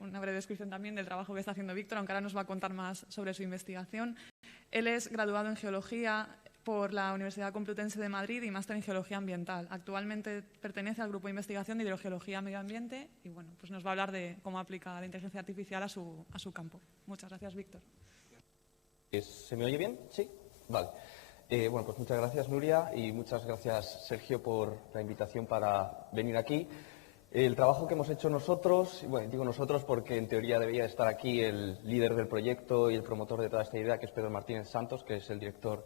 una breve descripción también del trabajo que está haciendo Víctor, aunque ahora nos va a contar más sobre su investigación. Él es graduado en Geología por la Universidad Complutense de Madrid y máster en Geología Ambiental. Actualmente pertenece al Grupo de Investigación de Hidrogeología Medio Ambiente y bueno, pues nos va a hablar de cómo aplica la inteligencia artificial a su campo. Muchas gracias, Víctor. ¿Se me oye bien? ¿Sí? Vale. Bueno, pues muchas gracias, Nuria, y muchas gracias, Sergio, por la invitación para venir aquí. El trabajo que hemos hecho nosotros, bueno, digo nosotros porque en teoría debería estar aquí el líder del proyecto y el promotor de toda esta idea, que es Pedro Martínez Santos, que es el director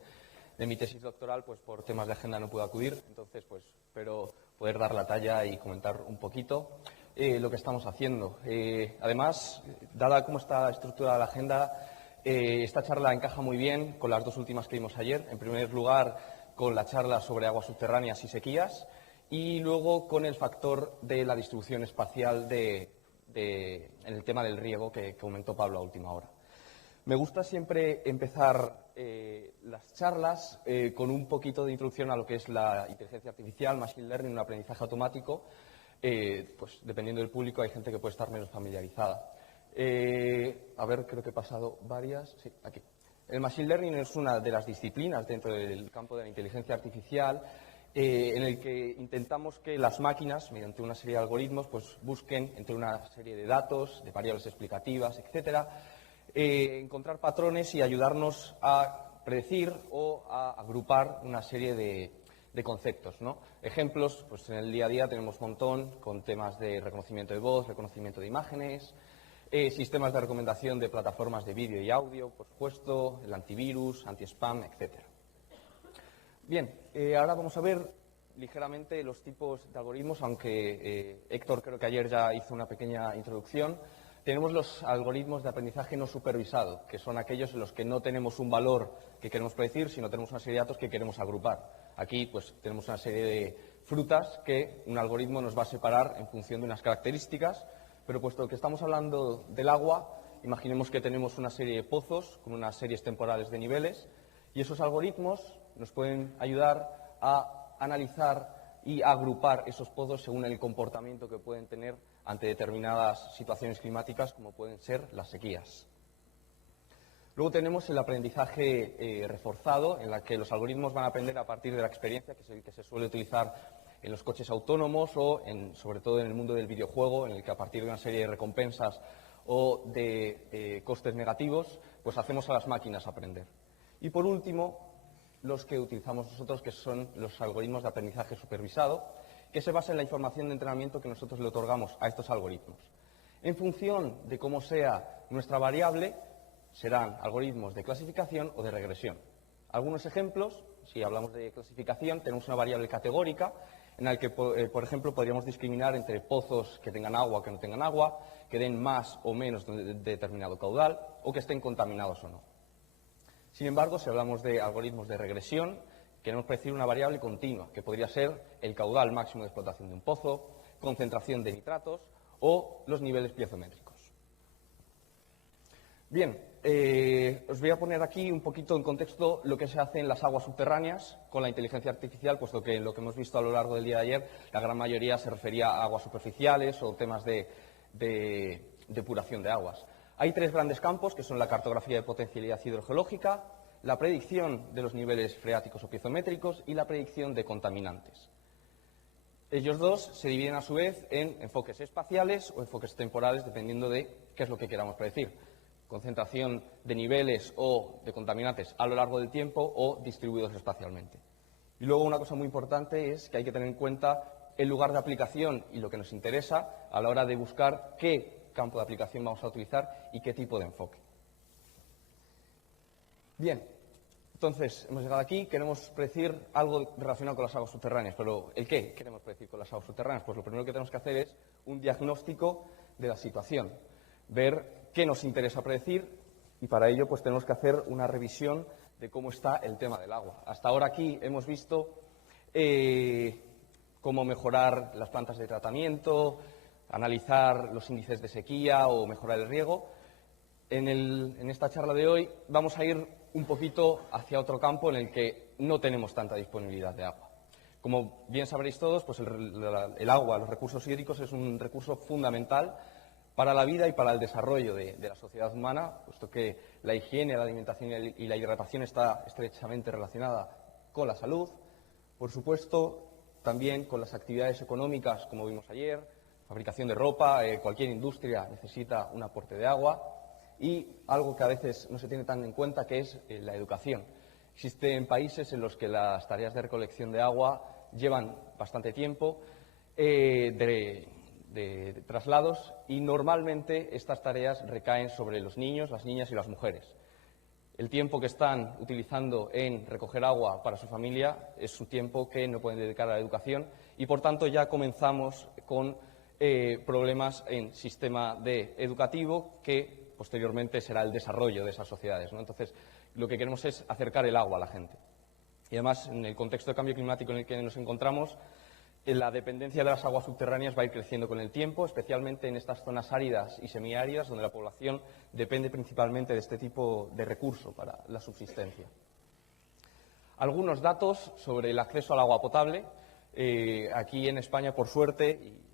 de mi tesis doctoral, pues por temas de agenda no pudo acudir, entonces pues espero poder dar la talla y comentar un poquito lo que estamos haciendo. Además, dada cómo está estructurada la agenda, esta charla encaja muy bien con las dos últimas que vimos ayer. En primer lugar, con la charla sobre aguas subterráneas y sequías, y luego con el factor de la distribución espacial en el tema del riego que comentó Pablo a última hora. Me gusta siempre empezar las charlas con un poquito de introducción a lo que es la inteligencia artificial, machine learning, un aprendizaje automático. Pues dependiendo del público hay gente que puede estar menos familiarizada. A ver, creo que he pasado varias. Sí, aquí. El machine learning es una de las disciplinas dentro del campo de la inteligencia artificial en el que intentamos que las máquinas, mediante una serie de algoritmos, pues busquen entre una serie de datos, de variables explicativas, etcétera, encontrar patrones y ayudarnos a predecir o a agrupar una serie de conceptos, ¿no? Ejemplos, pues en el día a día tenemos un montón con temas de reconocimiento de voz, reconocimiento de imágenes, sistemas de recomendación de plataformas de vídeo y audio, por supuesto, el antivirus, anti-spam, etcétera. Bien, ahora vamos a ver ligeramente los tipos de algoritmos, aunque Héctor creo que ayer ya hizo una pequeña introducción. Tenemos los algoritmos de aprendizaje no supervisado, que son aquellos en los que no tenemos un valor que queremos predecir, sino tenemos una serie de datos que queremos agrupar. Aquí pues tenemos una serie de frutas que un algoritmo nos va a separar en función de unas características, pero puesto que estamos hablando del agua, imaginemos que tenemos una serie de pozos con unas series temporales de niveles y esos algoritmos nos pueden ayudar a analizar y agrupar esos pozos según el comportamiento que pueden tener ante determinadas situaciones climáticas, como pueden ser las sequías. Luego tenemos el aprendizaje reforzado, en la que los algoritmos van a aprender a partir de la experiencia, que es el que se suele utilizar en los coches autónomos o, sobre todo, en el mundo del videojuego, en el que a partir de una serie de recompensas o de costes negativos, pues hacemos a las máquinas aprender. Y, por último, los que utilizamos nosotros, que son los algoritmos de aprendizaje supervisado, que se basa en la información de entrenamiento que nosotros le otorgamos a estos algoritmos. En función de cómo sea nuestra variable, serán algoritmos de clasificación o de regresión. Algunos ejemplos, si hablamos de clasificación, tenemos una variable categórica en la que, por ejemplo, podríamos discriminar entre pozos que tengan agua o que no tengan agua, que den más o menos de determinado caudal o que estén contaminados o no. Sin embargo, si hablamos de algoritmos de regresión, queremos predecir una variable continua, que podría ser el caudal máximo de explotación de un pozo, concentración de nitratos o los niveles piezométricos. Bien, os voy a poner aquí un poquito en contexto lo que se hace en las aguas subterráneas con la inteligencia artificial, puesto que lo que hemos visto a lo largo del día de ayer, la gran mayoría se refería a aguas superficiales o temas de depuración de aguas. Hay tres grandes campos, que son la cartografía de potencialidad hidrogeológica, la predicción de los niveles freáticos o piezométricos y la predicción de contaminantes. Ellos dos se dividen a su vez en enfoques espaciales o enfoques temporales, dependiendo de qué es lo que queramos predecir. Concentración de niveles o de contaminantes a lo largo del tiempo o distribuidos espacialmente. Y luego una cosa muy importante es que hay que tener en cuenta el lugar de aplicación y lo que nos interesa a la hora de buscar qué campo de aplicación vamos a utilizar y qué tipo de enfoque. Bien, entonces hemos llegado aquí, queremos predecir algo relacionado con las aguas subterráneas, pero ¿el qué queremos predecir con las aguas subterráneas? Pues lo primero que tenemos que hacer es un diagnóstico de la situación, ver qué nos interesa predecir y para ello pues tenemos que hacer una revisión de cómo está el tema del agua. Hasta ahora aquí hemos visto cómo mejorar las plantas de tratamiento, analizar los índices de sequía o mejorar el riego. En esta charla de hoy vamos a ir un poquito hacia otro campo en el que no tenemos tanta disponibilidad de agua. Como bien sabréis todos, pues el agua, los recursos hídricos, es un recurso fundamental para la vida y para el desarrollo de la sociedad humana, puesto que la higiene, la alimentación y la hidratación está estrechamente relacionada con la salud. Por supuesto, también con las actividades económicas, como vimos ayer, fabricación de ropa, cualquier industria necesita un aporte de agua, y algo que a veces no se tiene tan en cuenta, que es la educación. Existen países en los que las tareas de recolección de agua llevan bastante tiempo de traslados, y normalmente estas tareas recaen sobre los niños, las niñas y las mujeres. El tiempo que están utilizando en recoger agua para su familia es un tiempo que no pueden dedicar a la educación, y por tanto ya comenzamos con problemas en sistema educativo, que posteriormente será el desarrollo de esas sociedades, ¿no? Entonces, lo que queremos es acercar el agua a la gente. Y además, en el contexto de cambio climático en el que nos encontramos, la dependencia de las aguas subterráneas va a ir creciendo con el tiempo, especialmente en estas zonas áridas y semiáridas, donde la población depende principalmente de este tipo de recurso para la subsistencia. Algunos datos sobre el acceso al agua potable. Aquí en España, por suerte,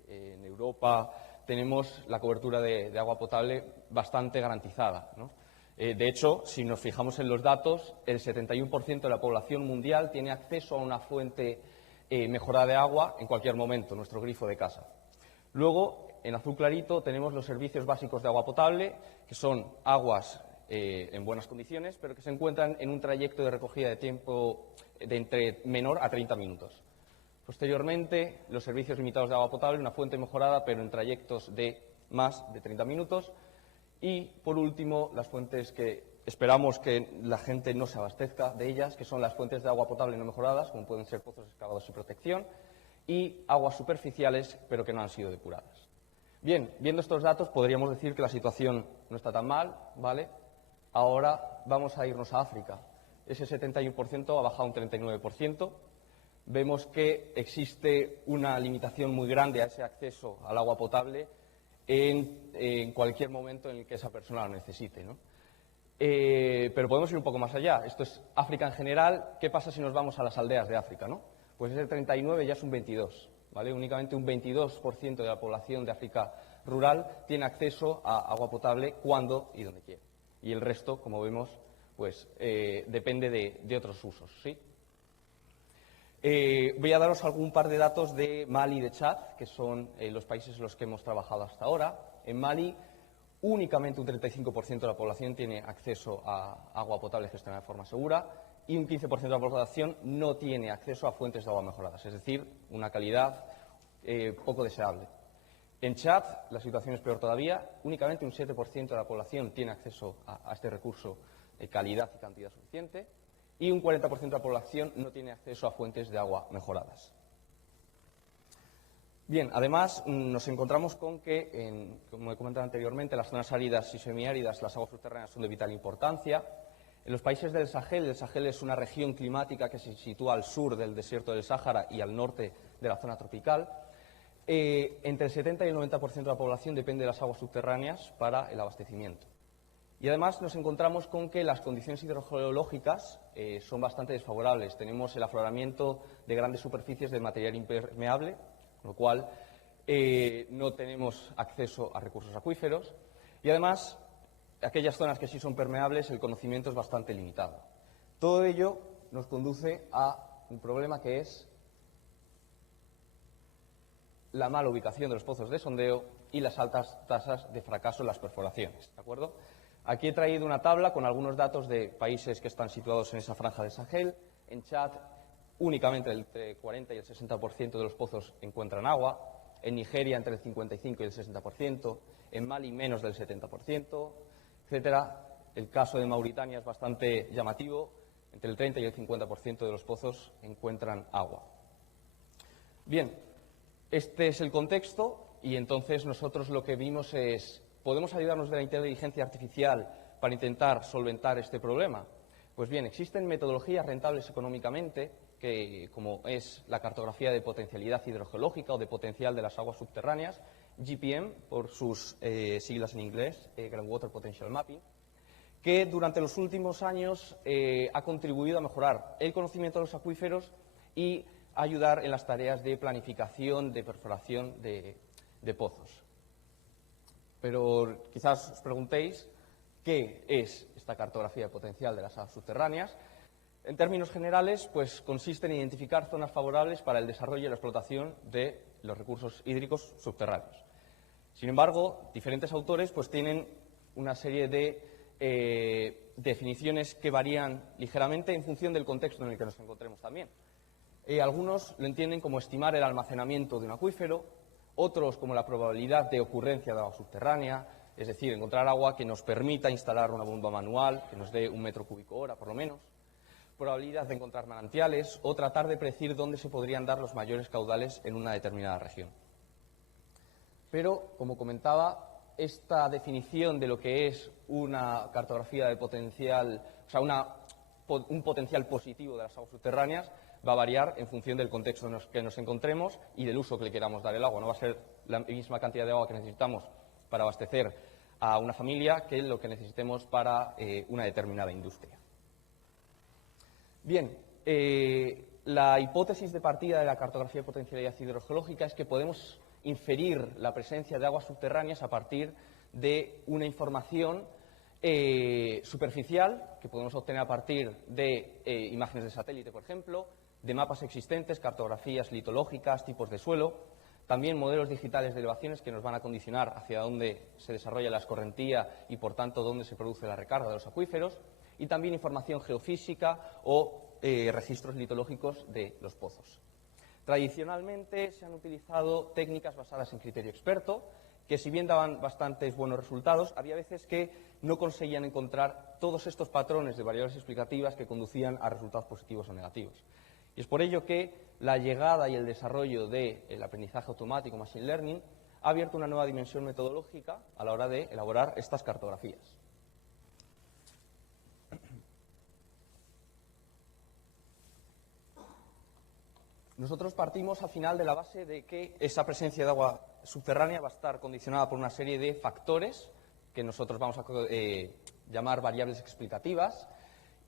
y en Europa tenemos la cobertura de agua potable bastante garantizada, ¿no? De hecho, si nos fijamos en los datos, el 71% de la población mundial tiene acceso a una fuente mejorada de agua en cualquier momento, nuestro grifo de casa. Luego, en azul clarito, tenemos los servicios básicos de agua potable, que son aguas en buenas condiciones, pero que se encuentran en un trayecto de recogida de tiempo de entre menor a 30 minutos. Posteriormente, los servicios limitados de agua potable, una fuente mejorada, pero en trayectos de más de 30 minutos. Y, por último, las fuentes que esperamos que la gente no se abastezca de ellas, que son las fuentes de agua potable no mejoradas, como pueden ser pozos excavados y protección, y aguas superficiales, pero que no han sido depuradas. Bien, viendo estos datos, podríamos decir que la situación no está tan mal, ¿vale? Ahora vamos a irnos a África. Ese 71% ha bajado un 39%. Vemos que existe una limitación muy grande a ese acceso al agua potable en cualquier momento en el que esa persona lo necesite, ¿no? Pero podemos ir un poco más allá. Esto es África en general. ¿Qué pasa si nos vamos a las aldeas de África, ¿no? Pues ese 39 ya es un 22, ¿vale? Únicamente un 22% de la población de África rural tiene acceso a agua potable cuando y donde quiere. Y el resto, como vemos, pues depende de otros usos, ¿sí? Voy a daros algún par de datos de Mali y de Chad, que son los países en los que hemos trabajado hasta ahora. En Mali, únicamente un 35% de la población tiene acceso a agua potable gestionada de forma segura, y un 15% de la población no tiene acceso a fuentes de agua mejoradas, es decir, una calidad poco deseable. En Chad la situación es peor todavía. Únicamente un 7% de la población tiene acceso a este recurso de calidad y cantidad suficiente, y un 40% de la población no tiene acceso a fuentes de agua mejoradas. Bien, además nos encontramos con que, como he comentado anteriormente, en las zonas áridas y semiáridas las aguas subterráneas son de vital importancia. En los países del Sahel, el Sahel es una región climática que se sitúa al sur del desierto del Sáhara y al norte de la zona tropical. Entre el 70 y el 90% de la población depende de las aguas subterráneas para el abastecimiento. Y además nos encontramos con que las condiciones hidrogeológicas son bastante desfavorables. Tenemos el afloramiento de grandes superficies de material impermeable, con lo cual no tenemos acceso a recursos acuíferos. Y además, aquellas zonas que sí son permeables, el conocimiento es bastante limitado. Todo ello nos conduce a un problema, que es la mala ubicación de los pozos de sondeo y las altas tasas de fracaso en las perforaciones, ¿de acuerdo? Aquí he traído una tabla con algunos datos de países que están situados en esa franja del Sahel. En Chad, únicamente entre el 40 y el 60% de los pozos encuentran agua. En Nigeria, entre el 55 y el 60%. En Mali, menos del 70%, etcétera. El caso de Mauritania es bastante llamativo. Entre el 30 y el 50% de los pozos encuentran agua. Bien, este es el contexto, y entonces nosotros lo que vimos es: ¿podemos ayudarnos de la inteligencia artificial para intentar solventar este problema? Pues bien, existen metodologías rentables económicamente, como es la cartografía de potencialidad hidrogeológica o de potencial de las aguas subterráneas, GPM, por sus siglas en inglés, Groundwater Potential Mapping, que durante los últimos años ha contribuido a mejorar el conocimiento de los acuíferos y ayudar en las tareas de planificación, de perforación de pozos. Pero quizás os preguntéis qué es esta cartografía potencial de las aguas subterráneas. En términos generales, pues consiste en identificar zonas favorables para el desarrollo y la explotación de los recursos hídricos subterráneos. Sin embargo, diferentes autores pues tienen una serie de definiciones que varían ligeramente en función del contexto en el que nos encontremos también. Algunos lo entienden como estimar el almacenamiento de un acuífero, otros como la probabilidad de ocurrencia de agua subterránea, es decir, encontrar agua que nos permita instalar una bomba manual, que nos dé 1 metro cúbico hora por lo menos, probabilidad de encontrar manantiales o tratar de predecir dónde se podrían dar los mayores caudales en una determinada región. Pero, como comentaba, esta definición de lo que es una cartografía de potencial, o sea, un potencial positivo de las aguas subterráneas va a variar en función del contexto en el que nos encontremos y del uso que le queramos dar el agua. No va a ser la misma cantidad de agua que necesitamos para abastecer a una familia que lo que necesitemos para una determinada industria. Bien, la hipótesis de partida de la cartografía de potencialidad hidrogeológica es que podemos inferir la presencia de aguas subterráneas a partir de una información superficial que podemos obtener a partir de imágenes de satélite, por ejemplo, de mapas existentes, cartografías litológicas, tipos de suelo, también modelos digitales de elevaciones que nos van a condicionar hacia dónde se desarrolla la escorrentía y, por tanto, dónde se produce la recarga de los acuíferos, y también información geofísica o registros litológicos de los pozos. Tradicionalmente se han utilizado técnicas basadas en criterio experto, que si bien daban bastantes buenos resultados, había veces que no conseguían encontrar todos estos patrones de variables explicativas que conducían a resultados positivos o negativos. Y es por ello que la llegada y el desarrollo del aprendizaje automático, Machine Learning, ha abierto una nueva dimensión metodológica a la hora de elaborar estas cartografías. Nosotros partimos al final de la base de que esa presencia de agua subterránea va a estar condicionada por una serie de factores que nosotros vamos a llamar variables explicativas,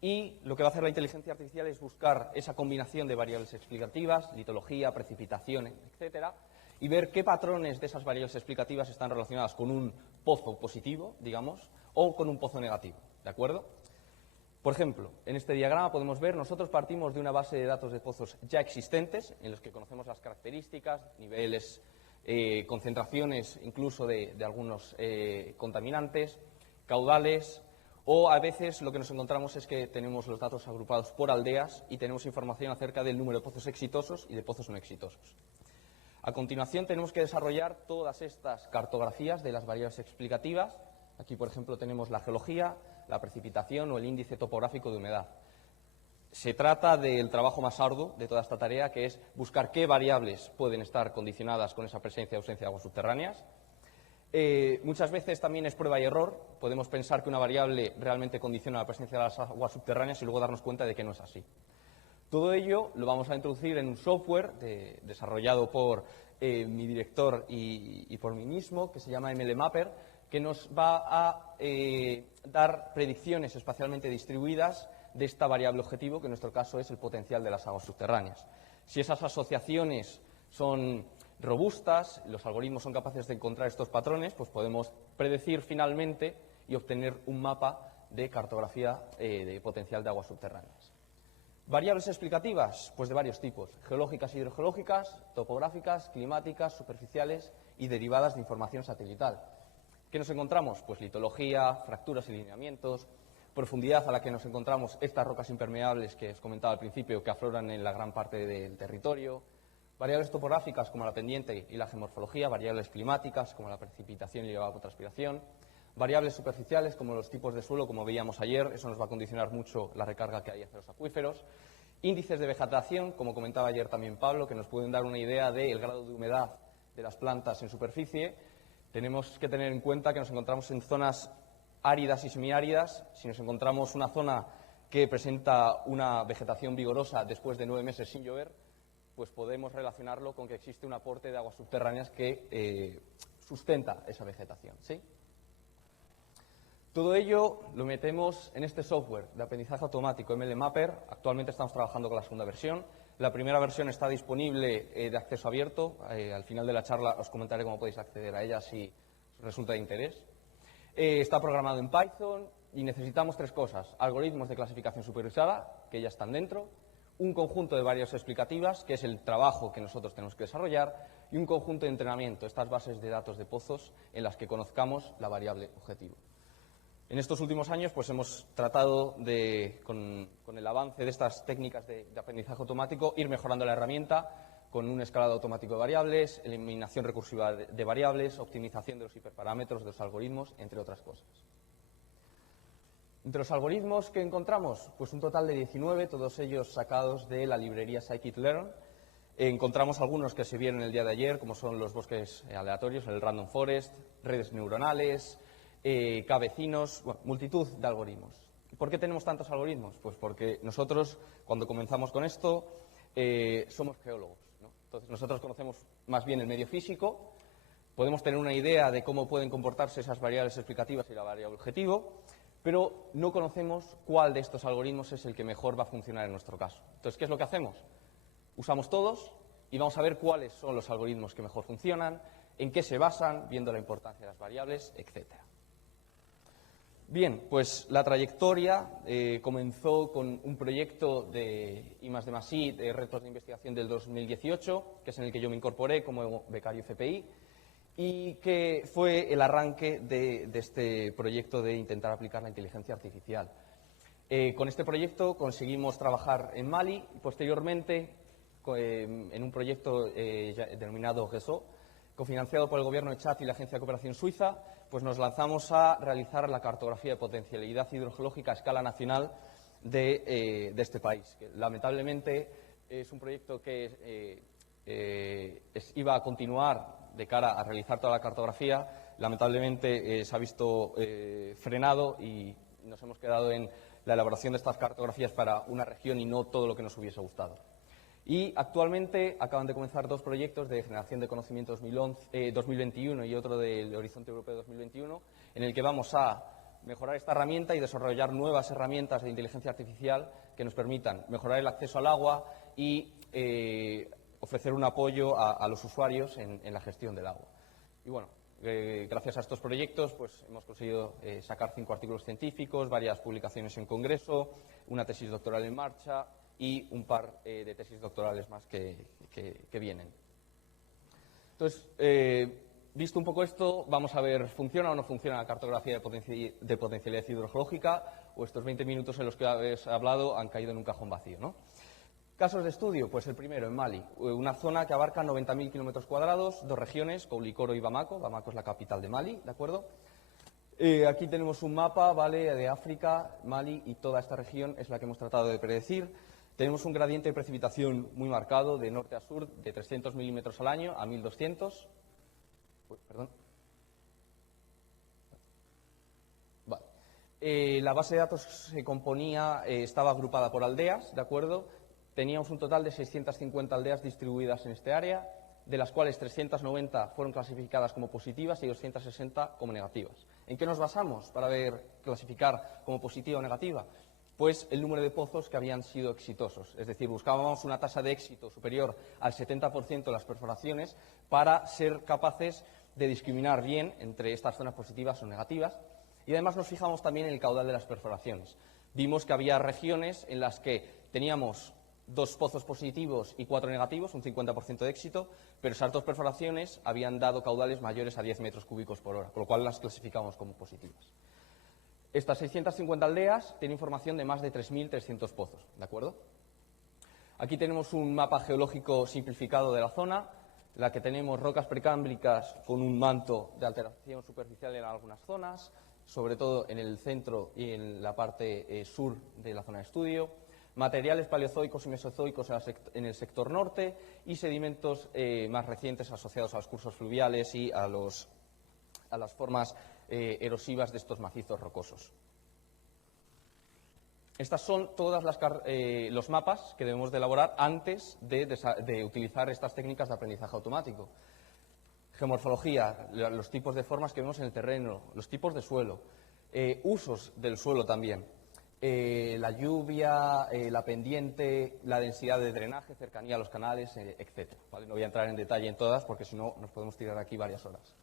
y lo que va a hacer la inteligencia artificial es buscar esa combinación de variables explicativas, litología, precipitación, etcétera, y ver qué patrones de esas variables explicativas están relacionadas con un pozo positivo, digamos, o con un pozo negativo, ¿de acuerdo? Por ejemplo, en este diagrama podemos ver, nosotros partimos de una base de datos de pozos ya existentes, en los que conocemos las características, niveles, concentraciones incluso de algunos contaminantes, caudales, o a veces lo que nos encontramos es que tenemos los datos agrupados por aldeas y tenemos información acerca del número de pozos exitosos y de pozos no exitosos. A continuación tenemos que desarrollar todas estas cartografías de las variables explicativas. Aquí, por ejemplo, tenemos la geología, la precipitación o el índice topográfico de humedad. Se trata del trabajo más arduo de toda esta tarea, que es buscar qué variables pueden estar condicionadas con esa presencia o ausencia de aguas subterráneas. Muchas veces también es prueba y error. Podemos pensar que una variable realmente condiciona la presencia de las aguas subterráneas y luego darnos cuenta de que no es así. Todo ello lo vamos a introducir en un software desarrollado por mi director y por mí mismo, que se llama MLMapper, que nos va a dar predicciones espacialmente distribuidas de esta variable objetivo, que en nuestro caso es el potencial de las aguas subterráneas. Si esas asociaciones son robustas, los algoritmos son capaces de encontrar estos patrones, pues podemos predecir finalmente y obtener un mapa de cartografía de potencial de aguas subterráneas. Variables explicativas, pues de varios tipos: geológicas, hidrogeológicas, topográficas, climáticas, superficiales y derivadas de información satelital. ¿Qué nos encontramos? Pues litología, fracturas y lineamientos, profundidad a la que nos encontramos estas rocas impermeables que os comentaba al principio, que afloran en la gran parte del territorio, variables topográficas como la pendiente y la geomorfología, variables climáticas como la precipitación y la evapotranspiración, variables superficiales como los tipos de suelo, como veíamos ayer, eso nos va a condicionar mucho la recarga que hay hacia los acuíferos, índices de vegetación, como comentaba ayer también Pablo, que nos pueden dar una idea del grado de humedad de las plantas en superficie. Tenemos que tener en cuenta que nos encontramos en zonas áridas y semiáridas. Si nos encontramos una zona que presenta una vegetación vigorosa después de 9 meses sin llover, pues podemos relacionarlo con que existe un aporte de aguas subterráneas que sustenta esa vegetación, ¿sí? Todo ello lo metemos en este software de aprendizaje automático MLMapper. Actualmente estamos trabajando con la segunda versión. La primera versión está disponible de acceso abierto. Al final de la charla os comentaré cómo podéis acceder a ella si resulta de interés. Está programado en Python y necesitamos tres cosas: algoritmos de clasificación supervisada, que ya están dentro, un conjunto de variables explicativas, que es el trabajo que nosotros tenemos que desarrollar, y un conjunto de entrenamiento, estas bases de datos de pozos en las que conozcamos la variable objetivo. En estos últimos años pues hemos tratado de, con el avance de estas técnicas de aprendizaje automático, ir mejorando la herramienta con un escalado automático de variables, eliminación recursiva de variables, optimización de los hiperparámetros de los algoritmos, entre otras cosas. Entre los algoritmos que encontramos, pues un total de 19, todos ellos sacados de la librería scikit-learn. Encontramos algunos que se vieron el día de ayer, como son los bosques aleatorios, el random forest, redes neuronales, K-vecinos, bueno, multitud de algoritmos. ¿Por qué tenemos tantos algoritmos? Pues porque nosotros, cuando comenzamos con esto, somos geólogos, ¿no? Entonces, nosotros conocemos más bien el medio físico, podemos tener una idea de cómo pueden comportarse esas variables explicativas y la variable objetivo, pero no conocemos cuál de estos algoritmos es el que mejor va a funcionar en nuestro caso. Entonces, ¿qué es lo que hacemos? Usamos todos y vamos a ver cuáles son los algoritmos que mejor funcionan, en qué se basan, viendo la importancia de las variables, etcétera. Bien, pues la trayectoria comenzó con un proyecto de I+D+I, de retos de investigación del 2018, que es en el que yo me incorporé como becario FPI, y que fue el arranque de este proyecto de intentar aplicar la inteligencia artificial. Con este proyecto conseguimos trabajar en Mali y posteriormente en un proyecto denominado GESO, cofinanciado por el Gobierno de Chad y la Agencia de Cooperación Suiza, pues nos lanzamos a realizar la cartografía de potencialidad hidrogeológica a escala nacional de este país, que lamentablemente es un proyecto que iba a continuar de cara a realizar toda la cartografía. Lamentablemente se ha visto frenado y nos hemos quedado en la elaboración de estas cartografías para una región y no todo lo que nos hubiese gustado. Y actualmente acaban de comenzar dos proyectos de generación de conocimiento 2021 y otro del Horizonte Europeo 2021, en el que vamos a mejorar esta herramienta y desarrollar nuevas herramientas de inteligencia artificial que nos permitan mejorar el acceso al agua y ofrecer un apoyo a los usuarios en la gestión del agua. Y bueno, gracias a estos proyectos pues hemos conseguido sacar 5 artículos científicos, varias publicaciones en congreso, una tesis doctoral en marcha y un par de tesis doctorales más que vienen. Entonces, visto un poco esto, vamos a ver, ¿funciona o no funciona la cartografía de potencialidad hidrogeológica? O estos 20 minutos en los que habéis hablado han caído en un cajón vacío, ¿no? Casos de estudio, pues el primero, en Mali, una zona que abarca 90.000 kilómetros cuadrados, dos regiones, Koulikoro y Bamako. Bamako es la capital de Mali, ¿de acuerdo? Aquí tenemos un mapa, ¿vale?, de África, Mali, y toda esta región es la que hemos tratado de predecir. Tenemos un gradiente de precipitación muy marcado, de norte a sur, de 300 milímetros al año a 1.200. Perdón. Vale. La base de datos se componía, estaba agrupada por aldeas, ¿de acuerdo? Teníamos un total de 650 aldeas distribuidas en este área, de las cuales 390 fueron clasificadas como positivas y 260 como negativas. ¿En qué nos basamos para clasificar como positiva o negativa? Pues el número de pozos que habían sido exitosos. Es decir, buscábamos una tasa de éxito superior al 70% de las perforaciones para ser capaces de discriminar bien entre estas zonas positivas o negativas. Y además nos fijamos también en el caudal de las perforaciones. Vimos que había regiones en las que teníamos 2 pozos positivos y 4 negativos, un 50% de éxito, pero esas 2 perforaciones habían dado caudales mayores a 10 metros cúbicos por hora, con lo cual las clasificamos como positivas. Estas 650 aldeas tienen información de más de 3.300 pozos, ¿de acuerdo? Aquí tenemos un mapa geológico simplificado de la zona, en la que tenemos rocas precámbricas con un manto de alteración superficial en algunas zonas, sobre todo en el centro y en la parte sur de la zona de estudio, materiales paleozoicos y mesozoicos en el sector norte y sedimentos más recientes asociados a los cursos fluviales y a las formas erosivas de estos macizos rocosos. Estos son todos los mapas que debemos de elaborar antes de utilizar estas técnicas de aprendizaje automático. Geomorfología, los tipos de formas que vemos en el terreno, los tipos de suelo, usos del suelo también, la lluvia, la pendiente, la densidad de drenaje, cercanía a los canales, etc. ¿Vale? No voy a entrar en detalle en todas porque si no nos podemos tirar aquí varias horas.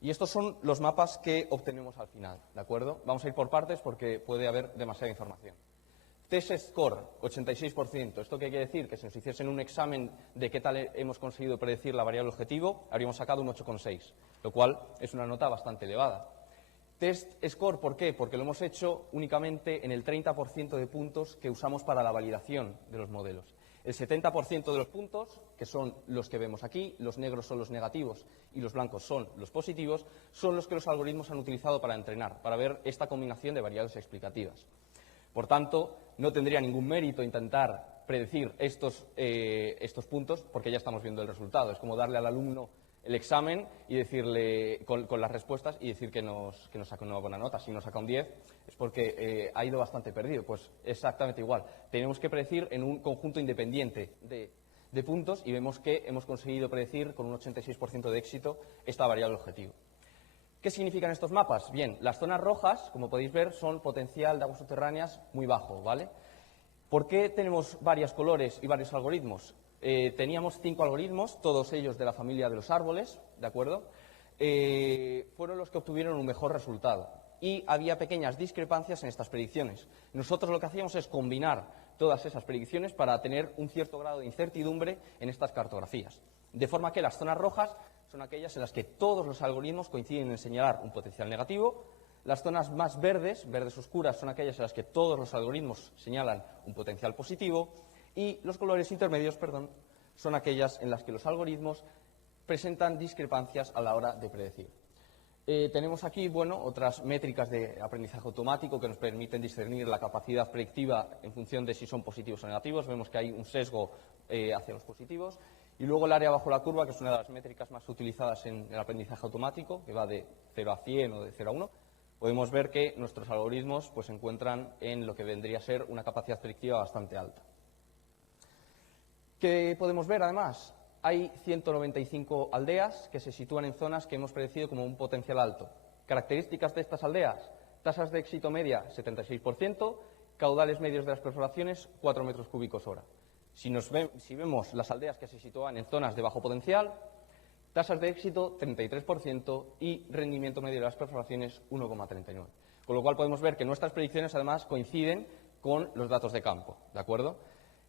Y estos son los mapas que obtenemos al final, ¿de acuerdo? Vamos a ir por partes porque puede haber demasiada información. Test score, 86%. ¿Esto qué quiere decir? Que si nos hiciesen un examen de qué tal hemos conseguido predecir la variable objetivo, habríamos sacado un 8,6, lo cual es una nota bastante elevada. Test score, ¿por qué? Porque lo hemos hecho únicamente en el 30% de puntos que usamos para la validación de los modelos. El 70% de los puntos, que son los que vemos aquí, los negros son los negativos y los blancos son los positivos, son los que los algoritmos han utilizado para entrenar, para ver esta combinación de variables explicativas. Por tanto, no tendría ningún mérito intentar predecir estos puntos porque ya estamos viendo el resultado. Es como darle al alumno el examen y decirle con las respuestas y decir que nos saque una buena nota. Si nos saca un 10 es porque ha ido bastante perdido. Pues exactamente igual. Tenemos que predecir en un conjunto independiente de puntos y vemos que hemos conseguido predecir con un 86% de éxito esta variable objetivo. ¿Qué significan estos mapas? Bien, las zonas rojas, como podéis ver, son potencial de aguas subterráneas muy bajo, ¿vale? ¿Por qué tenemos varios colores y varios algoritmos? Teníamos 5 algoritmos, todos ellos de la familia de los árboles, ¿de acuerdo? Fueron los que obtuvieron un mejor resultado y había pequeñas discrepancias en estas predicciones. Nosotros lo que hacíamos es combinar todas esas predicciones para tener un cierto grado de incertidumbre en estas cartografías. De forma que las zonas rojas son aquellas en las que todos los algoritmos coinciden en señalar un potencial negativo. Las zonas más verdes, verdes oscuras, son aquellas en las que todos los algoritmos señalan un potencial positivo. Y los colores intermedios, son aquellas en las que los algoritmos presentan discrepancias a la hora de predecir. Tenemos aquí, otras métricas de aprendizaje automático que nos permiten discernir la capacidad predictiva en función de si son positivos o negativos. Vemos que hay un sesgo hacia los positivos. Y luego el área bajo la curva, que es una de las métricas más utilizadas en el aprendizaje automático, que va de 0 a 100 o de 0 a 1. Podemos ver que nuestros algoritmos se encuentran en lo que vendría a ser una capacidad predictiva bastante alta. ¿Qué podemos ver, además? Hay 195 aldeas que se sitúan en zonas que hemos predecido como un potencial alto. Características de estas aldeas: tasas de éxito media, 76%, caudales medios de las perforaciones, 4 metros cúbicos hora. Si vemos las aldeas que se sitúan en zonas de bajo potencial, tasas de éxito, 33%, y rendimiento medio de las perforaciones, 1,39. Con lo cual podemos ver que nuestras predicciones, además, coinciden con los datos de campo, ¿de acuerdo?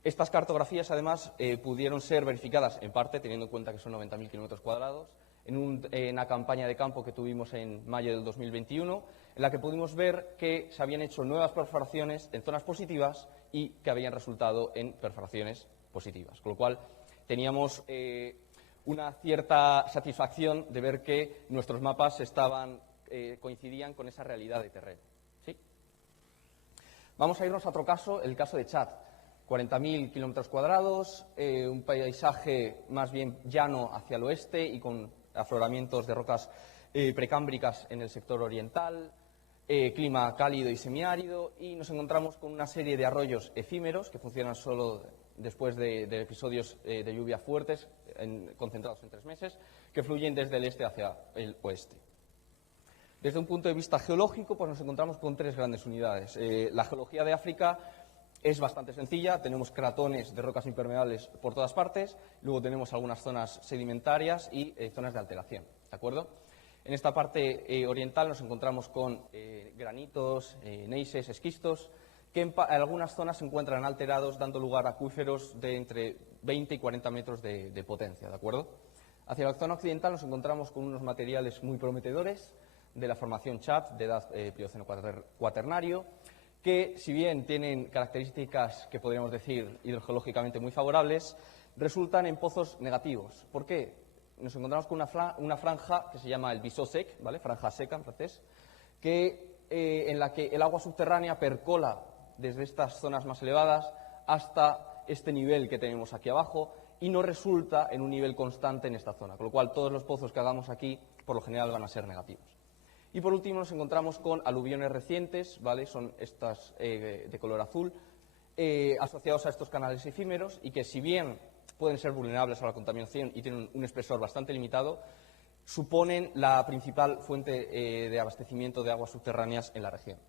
Estas cartografías, además, pudieron ser verificadas, en parte, teniendo en cuenta que son 90.000 kilómetros cuadrados, en una campaña de campo que tuvimos en mayo del 2021, en la que pudimos ver que se habían hecho nuevas perforaciones en zonas positivas y que habían resultado en perforaciones positivas. Con lo cual, teníamos una cierta satisfacción de ver que nuestros mapas coincidían con esa realidad de terreno. ¿Sí? Vamos a irnos a otro caso, el caso de Chad. 40.000 kilómetros cuadrados, un paisaje más bien llano hacia el oeste y con afloramientos de rocas precámbricas en el sector oriental, clima cálido y semiárido, y nos encontramos con una serie de arroyos efímeros que funcionan solo después de episodios de lluvias fuertes, concentrados en 3 meses, que fluyen desde el este hacia el oeste. Desde un punto de vista geológico, pues nos encontramos con 3 grandes unidades. La geología de África es bastante sencilla, tenemos cratones de rocas impermeables por todas partes, luego tenemos algunas zonas sedimentarias y zonas de alteración, ¿de acuerdo? En esta parte oriental nos encontramos con granitos, neises, esquistos, que en algunas zonas se encuentran alterados, dando lugar a acuíferos de entre 20 y 40 metros de potencia, ¿de acuerdo? Hacia la zona occidental nos encontramos con unos materiales muy prometedores de la formación Chad, de edad Plioceno cuaternario, que, si bien tienen características que podríamos decir hidrogeológicamente muy favorables, resultan en pozos negativos. ¿Por qué? Nos encontramos con una franja que se llama el Bissau sec, ¿vale? Franja seca en francés, en la que el agua subterránea percola desde estas zonas más elevadas hasta este nivel que tenemos aquí abajo y no resulta en un nivel constante en esta zona, con lo cual todos los pozos que hagamos aquí por lo general van a ser negativos. Y por último nos encontramos con aluviones recientes, ¿vale? Son estas de color azul, asociados a estos canales efímeros y que, si bien pueden ser vulnerables a la contaminación y tienen un espesor bastante limitado, suponen la principal fuente de abastecimiento de aguas subterráneas en la región.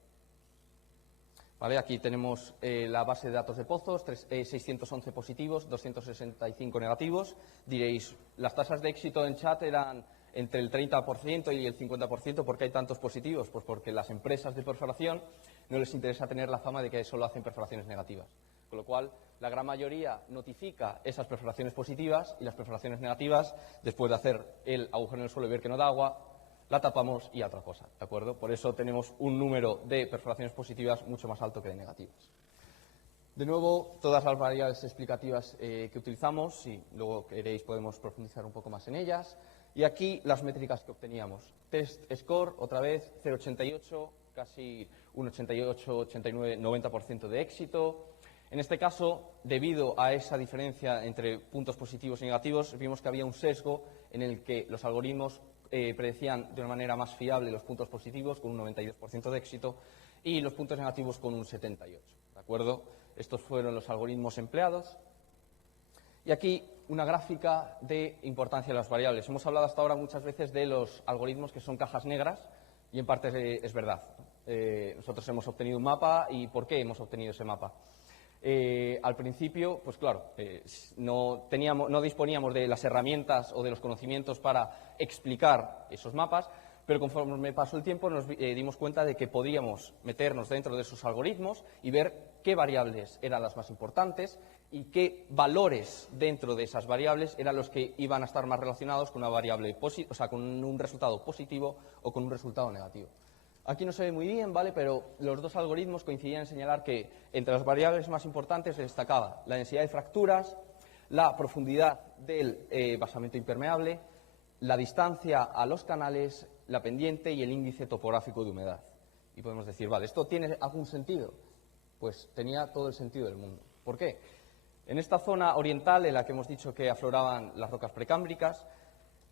¿Vale? Aquí tenemos la base de datos de pozos, 611 positivos, 265 negativos. Diréis, las tasas de éxito en Chad eran entre el 30% y el 50%. ¿Por qué hay tantos positivos? Pues porque las empresas de perforación no les interesa tener la fama de que solo hacen perforaciones negativas. Con lo cual, la gran mayoría notifica esas perforaciones positivas y las perforaciones negativas, después de hacer el agujero en el suelo y ver que no da agua, la tapamos y a otra cosa, ¿de acuerdo? Por eso tenemos un número de perforaciones positivas mucho más alto que de negativas. De nuevo, todas las variables explicativas que utilizamos, si luego queréis podemos profundizar un poco más en ellas. Y aquí las métricas que obteníamos. Test score, otra vez, 0,88, casi un 88, 89, 90% de éxito. En este caso, debido a esa diferencia entre puntos positivos y negativos, vimos que había un sesgo en el que los algoritmos predecían de una manera más fiable los puntos positivos con un 92% de éxito y los puntos negativos con un 78%. ¿De acuerdo? Estos fueron los algoritmos empleados. Y aquí una gráfica de importancia de las variables. Hemos hablado hasta ahora muchas veces de los algoritmos que son cajas negras y en parte es verdad. Nosotros hemos obtenido un mapa. ¿Y por qué hemos obtenido ese mapa? Al principio, pues claro, no disponíamos de las herramientas o de los conocimientos para explicar esos mapas, pero conforme pasó el tiempo nos dimos cuenta de que podíamos meternos dentro de esos algoritmos y ver qué variables eran las más importantes y qué valores dentro de esas variables eran los que iban a estar más relacionados con una variable con un resultado positivo o con un resultado negativo. Aquí no se ve muy bien, ¿vale? Pero los dos algoritmos coincidían en señalar que entre las variables más importantes se destacaba la densidad de fracturas, la profundidad del basamento impermeable, la distancia a los canales, la pendiente y el índice topográfico de humedad. Y podemos decir, vale, ¿esto tiene algún sentido? Pues tenía todo el sentido del mundo. ¿Por qué? En esta zona oriental, en la que hemos dicho que afloraban las rocas precámbricas,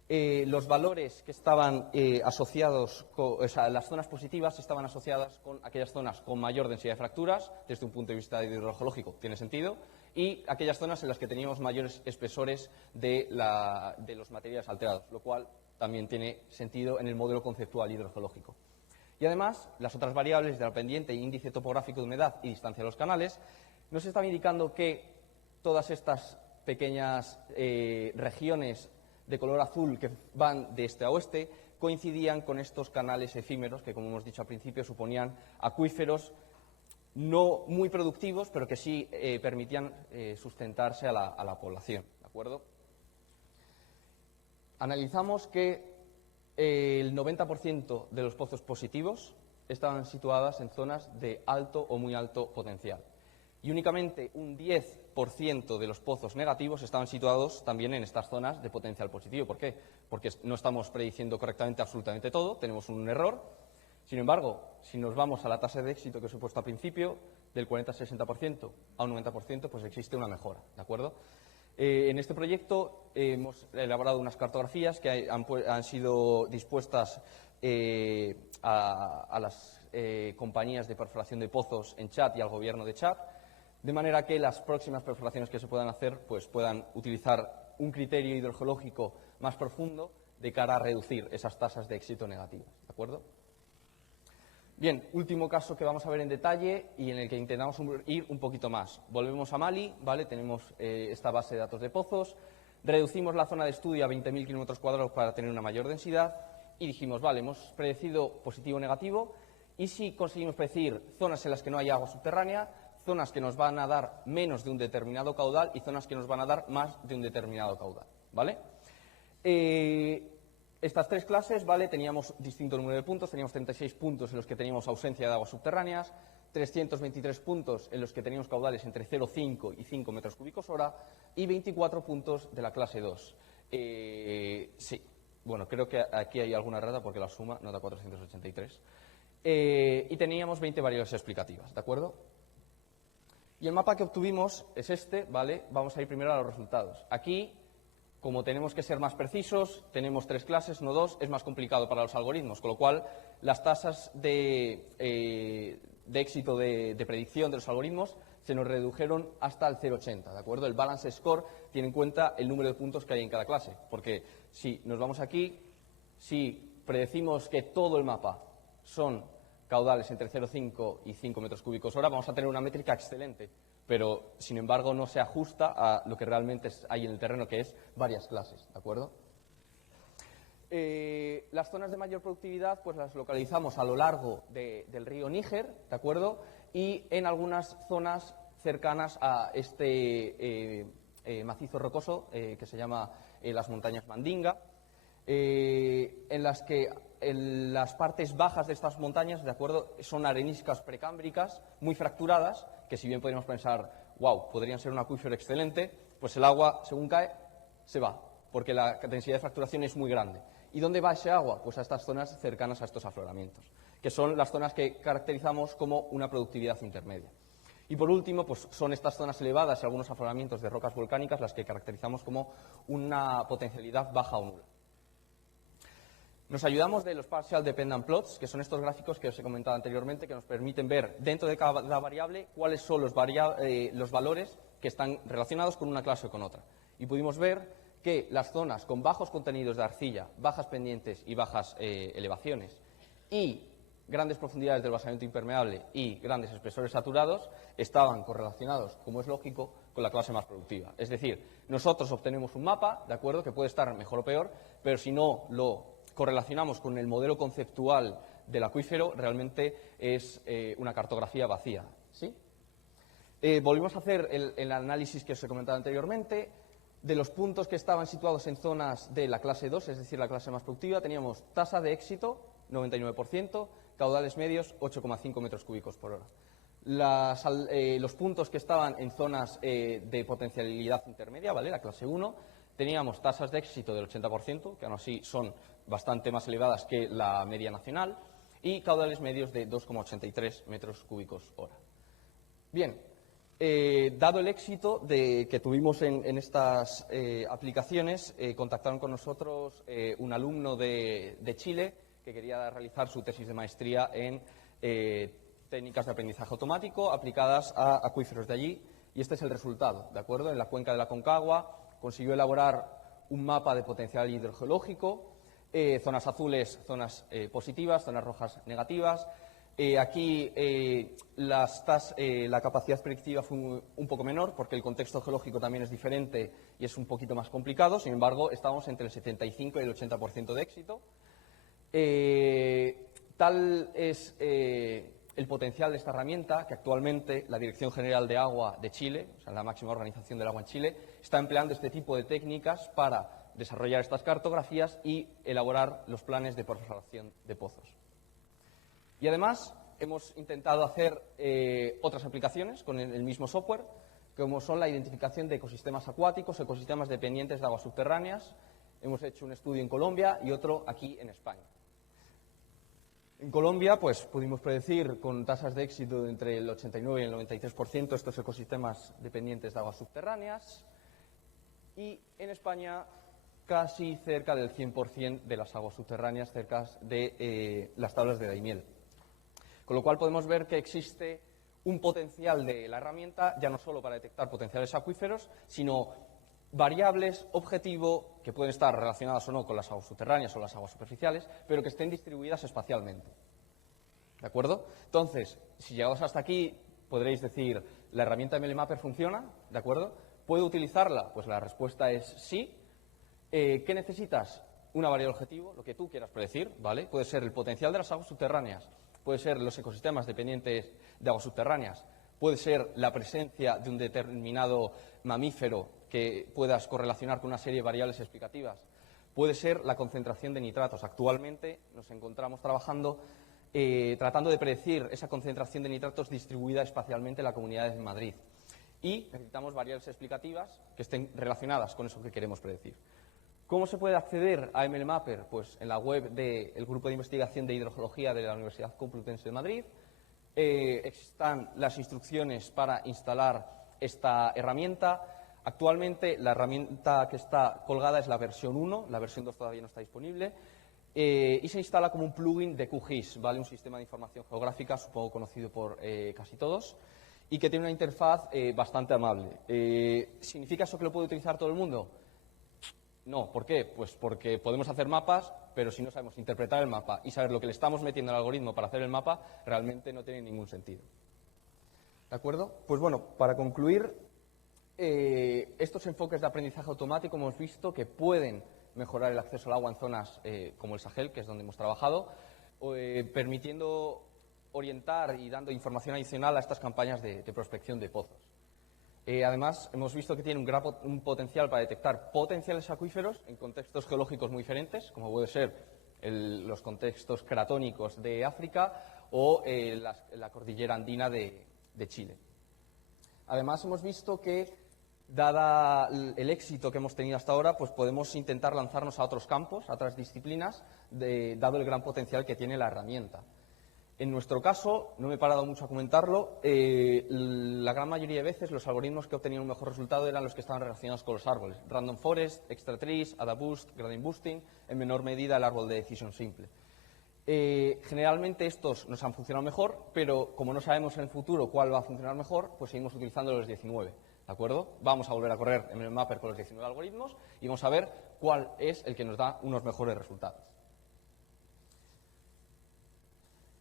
los valores que estaban asociados, las zonas positivas estaban asociadas con aquellas zonas con mayor densidad de fracturas, desde un punto de vista hidrogeológico tiene sentido, y aquellas zonas en las que teníamos mayores espesores de los materiales alterados, lo cual también tiene sentido en el modelo conceptual hidrogeológico. Y además, las otras variables de la pendiente, índice topográfico de humedad y distancia de los canales, nos están indicando que todas estas pequeñas regiones de color azul que van de este a oeste coincidían con estos canales efímeros que, como hemos dicho al principio, suponían acuíferos no muy productivos, pero que sí permitían sustentarse a la población. ¿De acuerdo? Analizamos que el 90% de los pozos positivos estaban situadas en zonas de alto o muy alto potencial. Y únicamente un 10% de los pozos negativos estaban situados también en estas zonas de potencial positivo. ¿Por qué? Porque no estamos prediciendo correctamente absolutamente todo, tenemos un error. Sin embargo, si nos vamos a la tasa de éxito que os he puesto al principio, del 40-60% a un 90%, pues existe una mejora, ¿de acuerdo? En este proyecto hemos elaborado unas cartografías que han sido dispuestas a las compañías de perforación de pozos en Chad y al gobierno de Chad, de manera que las próximas perforaciones que se puedan hacer pues puedan utilizar un criterio hidrogeológico más profundo de cara a reducir esas tasas de éxito negativas, ¿de acuerdo? Bien, último caso que vamos a ver en detalle y en el que intentamos ir un poquito más. Volvemos a Mali, ¿vale? Tenemos esta base de datos de pozos, reducimos la zona de estudio a 20.000 kilómetros cuadrados para tener una mayor densidad y dijimos, vale, hemos predecido positivo o negativo y si conseguimos predecir zonas en las que no hay agua subterránea, zonas que nos van a dar menos de un determinado caudal y zonas que nos van a dar más de un determinado caudal, ¿vale? Estas tres clases, ¿vale? Teníamos distinto número de puntos, teníamos 36 puntos en los que teníamos ausencia de aguas subterráneas, 323 puntos en los que teníamos caudales entre 0,5 y 5 metros cúbicos hora y 24 puntos de la clase 2. Sí, bueno, creo que aquí hay alguna errata porque la suma no da 483. Y teníamos 20 variables explicativas, ¿de acuerdo? Y el mapa que obtuvimos es este, ¿vale? Vamos a ir primero a los resultados. Aquí, como tenemos que ser más precisos, tenemos 3 clases, no 2, es más complicado para los algoritmos, con lo cual las tasas de éxito de predicción de los algoritmos se nos redujeron hasta el 0,80, ¿de acuerdo? El balance score tiene en cuenta el número de puntos que hay en cada clase, porque si nos vamos aquí, si predecimos que todo el mapa son caudales entre 0,5 y 5 metros cúbicos hora, vamos a tener una métrica excelente, pero sin embargo no se ajusta a lo que realmente hay en el terreno, que es varias clases, ¿de acuerdo? Las zonas de mayor productividad pues las localizamos a lo largo del río Níger, ¿de acuerdo? Y en algunas zonas cercanas a este macizo rocoso que se llama las montañas Mandinga, en las que en las partes bajas de estas montañas, ¿de acuerdo?, son areniscas precámbricas muy fracturadas, que si bien podríamos pensar, wow, podrían ser un acuífero excelente, pues el agua, según cae, se va, porque la densidad de fracturación es muy grande. ¿Y dónde va ese agua? Pues a estas zonas cercanas a estos afloramientos, que son las zonas que caracterizamos como una productividad intermedia. Y por último, pues son estas zonas elevadas y algunos afloramientos de rocas volcánicas las que caracterizamos como una potencialidad baja o nula. Nos ayudamos de los Partial Dependent Plots, que son estos gráficos que os he comentado anteriormente, que nos permiten ver dentro de cada variable cuáles son los valores que están relacionados con una clase o con otra. Y pudimos ver que las zonas con bajos contenidos de arcilla, bajas pendientes y bajas elevaciones y grandes profundidades del basamento impermeable y grandes espesores saturados estaban correlacionados, como es lógico, con la clase más productiva. Es decir, nosotros obtenemos un mapa, ¿de acuerdo?, que puede estar mejor o peor, pero si no lo correlacionamos con el modelo conceptual del acuífero, realmente es una cartografía vacía, ¿sí? Volvimos a hacer el análisis que os he comentado anteriormente. De los puntos que estaban situados en zonas de la clase 2, es decir, la clase más productiva, teníamos tasa de éxito, 99%, caudales medios, 8,5 metros cúbicos por hora. Los puntos que estaban en zonas de potencialidad intermedia, ¿vale?, la clase 1, teníamos tasas de éxito del 80%, que aún así son bastante más elevadas que la media nacional, y caudales medios de 2,83 metros cúbicos hora. Bien, dado el éxito que tuvimos en estas aplicaciones, contactaron con nosotros un alumno de Chile que quería realizar su tesis de maestría en técnicas de aprendizaje automático aplicadas a acuíferos de allí, y este es el resultado, ¿de acuerdo? En la cuenca de la Concagua consiguió elaborar un mapa de potencial hidrogeológico, zonas azules, zonas positivas, zonas rojas negativas. Aquí la capacidad predictiva fue un poco menor porque el contexto geológico también es diferente y es un poquito más complicado. Sin embargo, estábamos entre el 75 y el 80% de éxito. Tal es el potencial de esta herramienta que actualmente la Dirección General de Agua de Chile, o sea, la máxima organización del agua en Chile, está empleando este tipo de técnicas para desarrollar estas cartografías y elaborar los planes de perforación de pozos. Y además hemos intentado hacer otras aplicaciones con el mismo software, como son la identificación de ecosistemas acuáticos, ecosistemas dependientes de aguas subterráneas. Hemos hecho un estudio en Colombia y otro aquí en España. En Colombia, pues pudimos predecir con tasas de éxito de entre el 89 y el 93% estos ecosistemas dependientes de aguas subterráneas. Y en España, casi cerca del 100% de las aguas subterráneas cerca de las tablas de Daimiel. Con lo cual podemos ver que existe un potencial de la herramienta, ya no solo para detectar potenciales acuíferos, sino variables objetivo que pueden estar relacionadas o no con las aguas subterráneas o las aguas superficiales, pero que estén distribuidas espacialmente. ¿De acuerdo? Entonces, si llegamos hasta aquí, podréis decir, ¿la herramienta MLMapper funciona? ¿De acuerdo? ¿Puedo utilizarla? Pues la respuesta es sí. ¿Qué necesitas? Una variable objetivo, lo que tú quieras predecir, ¿vale? Puede ser el potencial de las aguas subterráneas, puede ser los ecosistemas dependientes de aguas subterráneas, puede ser la presencia de un determinado mamífero que puedas correlacionar con una serie de variables explicativas, puede ser la concentración de nitratos. Actualmente nos encontramos trabajando tratando de predecir esa concentración de nitratos distribuida espacialmente en la Comunidad de Madrid. Y necesitamos variables explicativas que estén relacionadas con eso que queremos predecir. ¿Cómo se puede acceder a MLMapper? Pues en la web del Grupo de Investigación de Hidrogeología de la Universidad Complutense de Madrid. Están las instrucciones para instalar esta herramienta. Actualmente la herramienta que está colgada es la versión 1, la versión 2 todavía no está disponible, y se instala como un plugin de QGIS, ¿vale? Un sistema de información geográfica, supongo conocido por casi todos, y que tiene una interfaz bastante amable. ¿Significa eso que lo puede utilizar todo el mundo? No, ¿por qué? Pues porque podemos hacer mapas, pero si no sabemos interpretar el mapa y saber lo que le estamos metiendo al algoritmo para hacer el mapa, realmente no tiene ningún sentido. ¿De acuerdo? Pues bueno, para concluir, estos enfoques de aprendizaje automático hemos visto que pueden mejorar el acceso al agua en zonas como el Sahel, que es donde hemos trabajado, permitiendo orientar y dando información adicional a estas campañas de prospección de pozos. Además, hemos visto que tiene un potencial para detectar potenciales acuíferos en contextos geológicos muy diferentes, como puede ser los contextos cratónicos de África o la cordillera andina de Chile. Además, hemos visto que, dada el éxito que hemos tenido hasta ahora, pues podemos intentar lanzarnos a otros campos, a otras disciplinas, dado el gran potencial que tiene la herramienta. En nuestro caso, no me he parado mucho a comentarlo, la gran mayoría de veces los algoritmos que obtenían un mejor resultado eran los que estaban relacionados con los árboles. Random Forest, Extra Trees, AdaBoost, Gradient Boosting, en menor medida el árbol de decisión simple. Generalmente estos nos han funcionado mejor, pero como no sabemos en el futuro cuál va a funcionar mejor, pues seguimos utilizando los 19. ¿De acuerdo? Vamos a volver a correr en el mapper con los 19 algoritmos y vamos a ver cuál es el que nos da unos mejores resultados.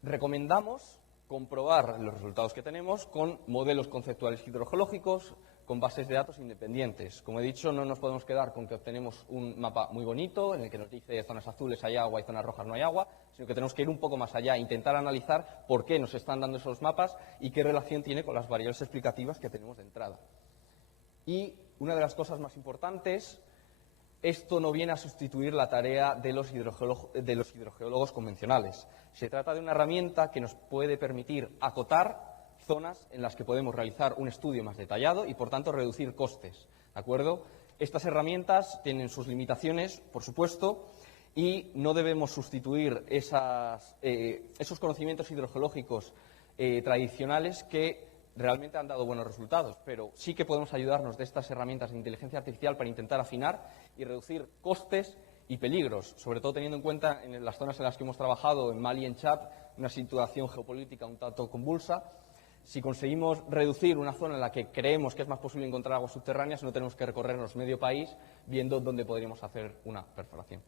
Recomendamos comprobar los resultados que tenemos con modelos conceptuales hidrogeológicos, con bases de datos independientes. Como he dicho, no nos podemos quedar con que obtenemos un mapa muy bonito en el que nos dice zonas azules hay agua y zonas rojas no hay agua, sino que tenemos que ir un poco más allá e intentar analizar por qué nos están dando esos mapas y qué relación tiene con las variables explicativas que tenemos de entrada. Y una de las cosas más importantes, esto no viene a sustituir la tarea de los hidrogeólogos convencionales. Se trata de una herramienta que nos puede permitir acotar zonas en las que podemos realizar un estudio más detallado y, por tanto, reducir costes. ¿De acuerdo? Estas herramientas tienen sus limitaciones, por supuesto, y no debemos sustituir esos conocimientos hidrogeológicos tradicionales que realmente han dado buenos resultados, pero sí que podemos ayudarnos de estas herramientas de inteligencia artificial para intentar afinar y reducir costes y peligros, sobre todo teniendo en cuenta en las zonas en las que hemos trabajado, en Mali y en Chad, una situación geopolítica un tanto convulsa. Si conseguimos reducir una zona en la que creemos que es más posible encontrar aguas subterráneas, no tenemos que recorrernos medio país viendo dónde podríamos hacer una perforación.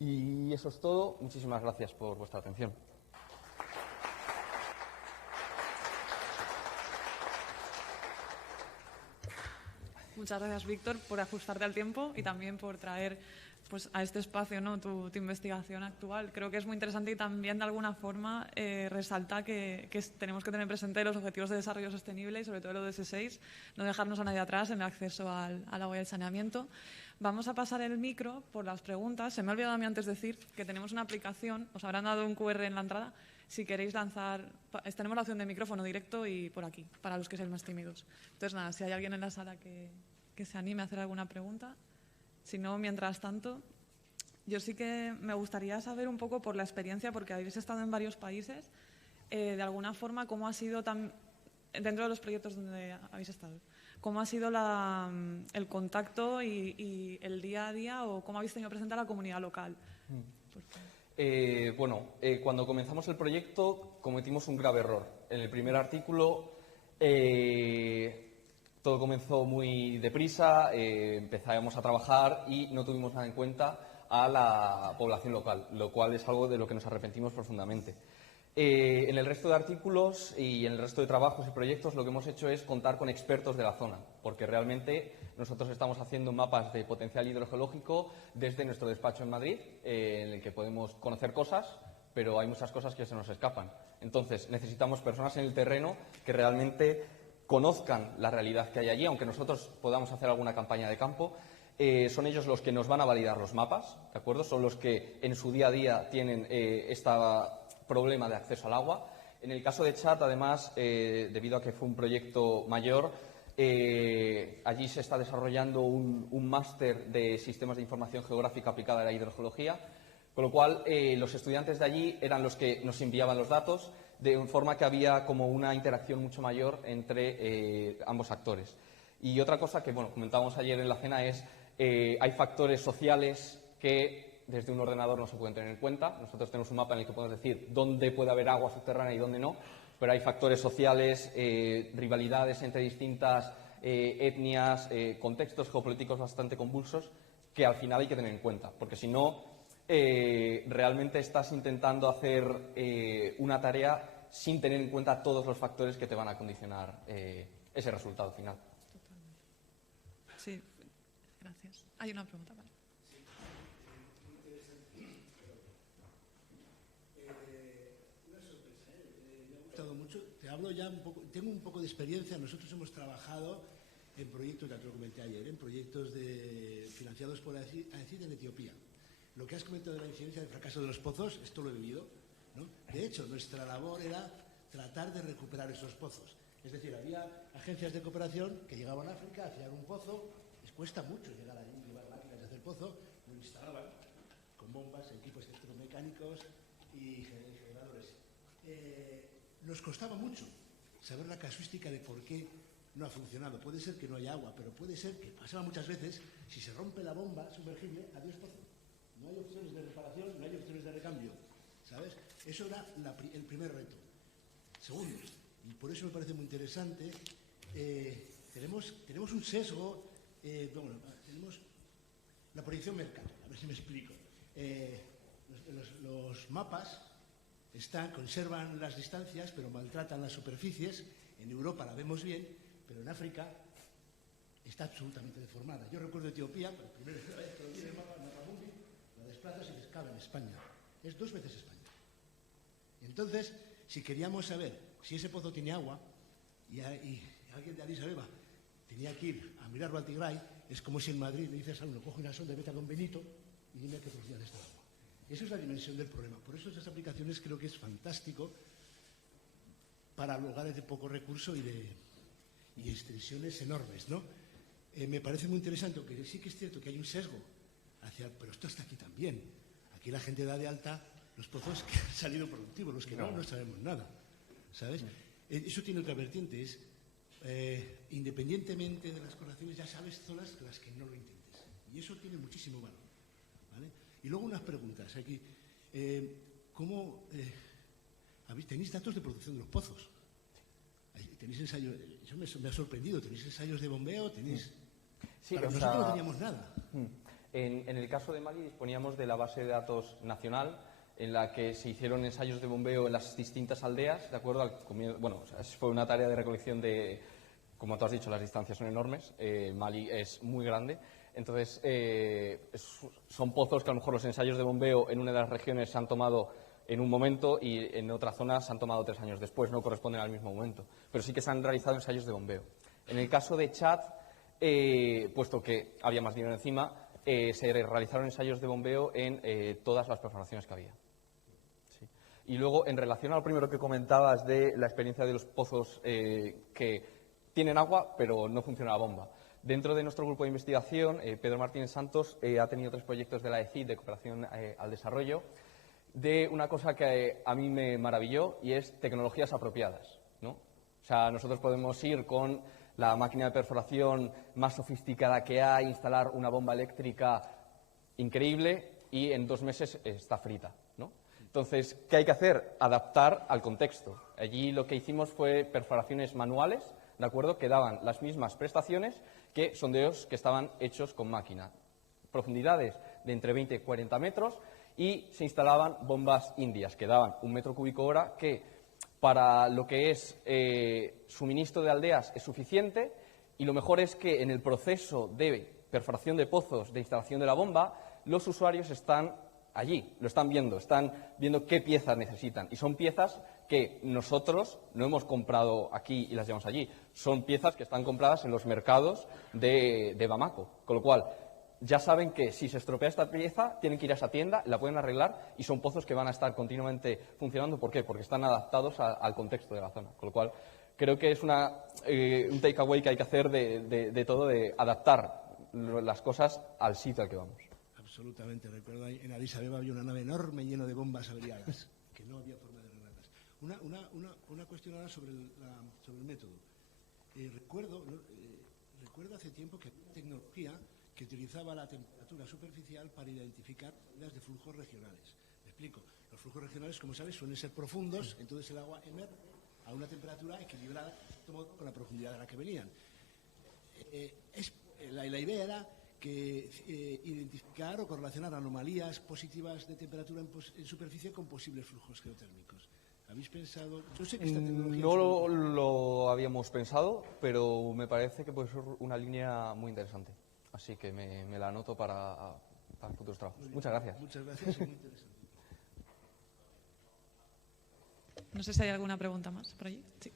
Y eso es todo. Muchísimas gracias por vuestra atención. Muchas gracias, Víctor, por ajustarte al tiempo y también por traer pues, a este espacio, ¿no?, tu investigación actual. Creo que es muy interesante y también, de alguna forma, resalta que tenemos que tener presente los objetivos de desarrollo sostenible y, sobre todo, el ODS 6, no dejarnos a nadie atrás en el acceso al agua y al saneamiento. Vamos a pasar el micro por las preguntas. Se me ha olvidado a mí antes decir que tenemos una aplicación, os habrán dado un QR en la entrada. Si queréis lanzar, tenemos la opción de micrófono directo y por aquí, para los que sean más tímidos. Entonces, nada, si hay alguien en la sala que se anime a hacer alguna pregunta. Si no, mientras tanto, yo sí que me gustaría saber un poco por la experiencia, porque habéis estado en varios países, de alguna forma, cómo ha sido, dentro de los proyectos donde habéis estado, cómo ha sido el contacto y el día a día, o cómo habéis tenido presente a la comunidad local. Cuando comenzamos el proyecto cometimos un grave error. En el primer artículo todo comenzó muy deprisa, empezábamos a trabajar y no tuvimos nada en cuenta a la población local, lo cual es algo de lo que nos arrepentimos profundamente. En el resto de artículos y en el resto de trabajos y proyectos lo que hemos hecho es contar con expertos de la zona, porque realmente nosotros estamos haciendo mapas de potencial hidrogeológico desde nuestro despacho en Madrid, en el que podemos conocer cosas, pero hay muchas cosas que se nos escapan. Entonces, necesitamos personas en el terreno que realmente conozcan la realidad que hay allí, aunque nosotros podamos hacer alguna campaña de campo. Son ellos los que nos van a validar los mapas, ¿de acuerdo? Son los que en su día a día tienen este problema de acceso al agua. En el caso de Chad, además, debido a que fue un proyecto mayor, allí se está desarrollando un máster de sistemas de información geográfica aplicada a la hidrogeología, con lo cual los estudiantes de allí eran los que nos enviaban los datos, de forma que había como una interacción mucho mayor entre ambos actores. Y otra cosa que comentábamos ayer en la cena es hay factores sociales que desde un ordenador no se pueden tener en cuenta. Nosotros tenemos un mapa en el que podemos decir dónde puede haber agua subterránea y dónde no, pero hay factores sociales, rivalidades entre distintas etnias, contextos geopolíticos bastante convulsos que al final hay que tener en cuenta, porque si no, realmente estás intentando hacer una tarea sin tener en cuenta todos los factores que te van a condicionar ese resultado final. Sí, gracias. Hay una pregunta, ¿vale? hablo ya un poco, tengo un poco de experiencia. Nosotros hemos trabajado en proyectos, ya te lo comenté ayer, en proyectos financiados por AECID en Etiopía. Lo que has comentado de la incidencia del fracaso de los pozos, esto lo he vivido, ¿no? De hecho, nuestra labor era tratar de recuperar esos pozos. Es decir, había agencias de cooperación que llegaban a África, hacían un pozo, les cuesta mucho llegar allí, llevar máquinas de hacer pozo, lo instalaban con bombas, equipos electromecánicos y generadores. Nos costaba mucho saber la casuística de por qué no ha funcionado. Puede ser que no haya agua, pero puede ser que, pasaba muchas veces, si se rompe la bomba sumergible, adiós pozo. No hay opciones de reparación, no hay opciones de recambio, ¿sabes? Eso era el primer reto. Segundo, y por eso me parece muy interesante, tenemos un sesgo, tenemos la proyección mercado, a ver si me explico. Los mapas conservan las distancias, pero maltratan las superficies. En Europa la vemos bien, pero en África está absolutamente deformada. Yo recuerdo Etiopía, por primera vez que lo vi en el mapa mundi, lo desplazas y dices, cabe en España. Es 2 veces España. Entonces, si queríamos saber si ese pozo tiene agua y alguien de Addis Abeba tenía que ir a mirar Baltigray, es como si en Madrid le dices a uno, coge una sonda, vete con Benito y dime qué profundidad está el agua. Esa es la dimensión del problema. Por eso esas aplicaciones creo que es fantástico para lugares de poco recurso y extensiones enormes, ¿no? Me parece muy interesante, aunque sí que es cierto que hay un sesgo pero esto está aquí también. Aquí la gente da de alta los pozos que han salido productivos, los que no sabemos nada, ¿sabes? Eso tiene otra vertiente, es independientemente de las correlaciones ya sabes zonas en las que no lo intentes. Y eso tiene muchísimo valor, ¿vale? Y luego unas preguntas aquí. ¿Cómo tenéis datos de producción de los pozos? ¿Tenéis ensayos? Eso me ha sorprendido. ¿Tenéis ensayos de bombeo? ¿Tenéis...? Sí, nosotros no teníamos nada. En el caso de Mali disponíamos de la base de datos nacional en la que se hicieron ensayos de bombeo en las distintas aldeas, ¿de acuerdo? Fue una tarea de recolección de, como tú has dicho, las distancias son enormes, Mali es muy grande, entonces son pozos que a lo mejor los ensayos de bombeo en una de las regiones se han tomado en un momento y en otra zona se han tomado 3 años después, no corresponden al mismo momento, pero sí que se han realizado ensayos de bombeo. En el caso de Chad, puesto que había más dinero encima, se realizaron ensayos de bombeo en todas las perforaciones que había. Sí. Y luego, en relación a lo primero que comentabas de la experiencia de los pozos que tienen agua, pero no funciona la bomba. Dentro de nuestro grupo de investigación, Pedro Martínez Santos ha tenido 3 proyectos de la AECID, de cooperación al desarrollo, de una cosa que a mí me maravilló y es tecnologías apropiadas, ¿no? O sea, nosotros podemos ir con la máquina de perforación más sofisticada que hay, instalar una bomba eléctrica increíble y en 2 meses está frita, ¿no? Entonces, ¿qué hay que hacer? Adaptar al contexto. Allí lo que hicimos fue perforaciones manuales, ¿de acuerdo?, que daban las mismas prestaciones que sondeos que estaban hechos con máquina. Profundidades de entre 20 y 40 metros y se instalaban bombas indias que daban 1 metro cúbico hora que para lo que es suministro de aldeas es suficiente y lo mejor es que en el proceso de perforación de pozos, de instalación de la bomba, los usuarios están allí, lo están viendo qué piezas necesitan y son piezas que nosotros no hemos comprado aquí y las llevamos allí, son piezas que están compradas en los mercados de Bamako, con lo cual ya saben que si se estropea esta pieza, tienen que ir a esa tienda, la pueden arreglar y son pozos que van a estar continuamente funcionando. ¿Por qué? Porque están adaptados al contexto de la zona. Con lo cual, creo que es un takeaway que hay que hacer de todo, de adaptar las cosas al sitio al que vamos. Absolutamente. Recuerdo en Addis Abeba había una nave enorme llena de bombas averiadas, que no había forma de arreglarlas. Una cuestión ahora sobre el método. Recuerdo hace tiempo que había tecnología que utilizaba la temperatura superficial para identificar las de flujos regionales. Me explico. Los flujos regionales, como sabes, suelen ser profundos, entonces el agua emerge a una temperatura equilibrada con la profundidad de la que venían. La idea era que identificar o correlacionar anomalías positivas de temperatura en superficie con posibles flujos geotérmicos. ¿Habéis pensado? Yo sé que esta tecnología no lo habíamos pensado, pero me parece que puede ser una línea muy interesante. Así que me la anoto para futuros trabajos. Muchas gracias. Muchas gracias, muy interesante. No sé si hay alguna pregunta más por allí. Sí.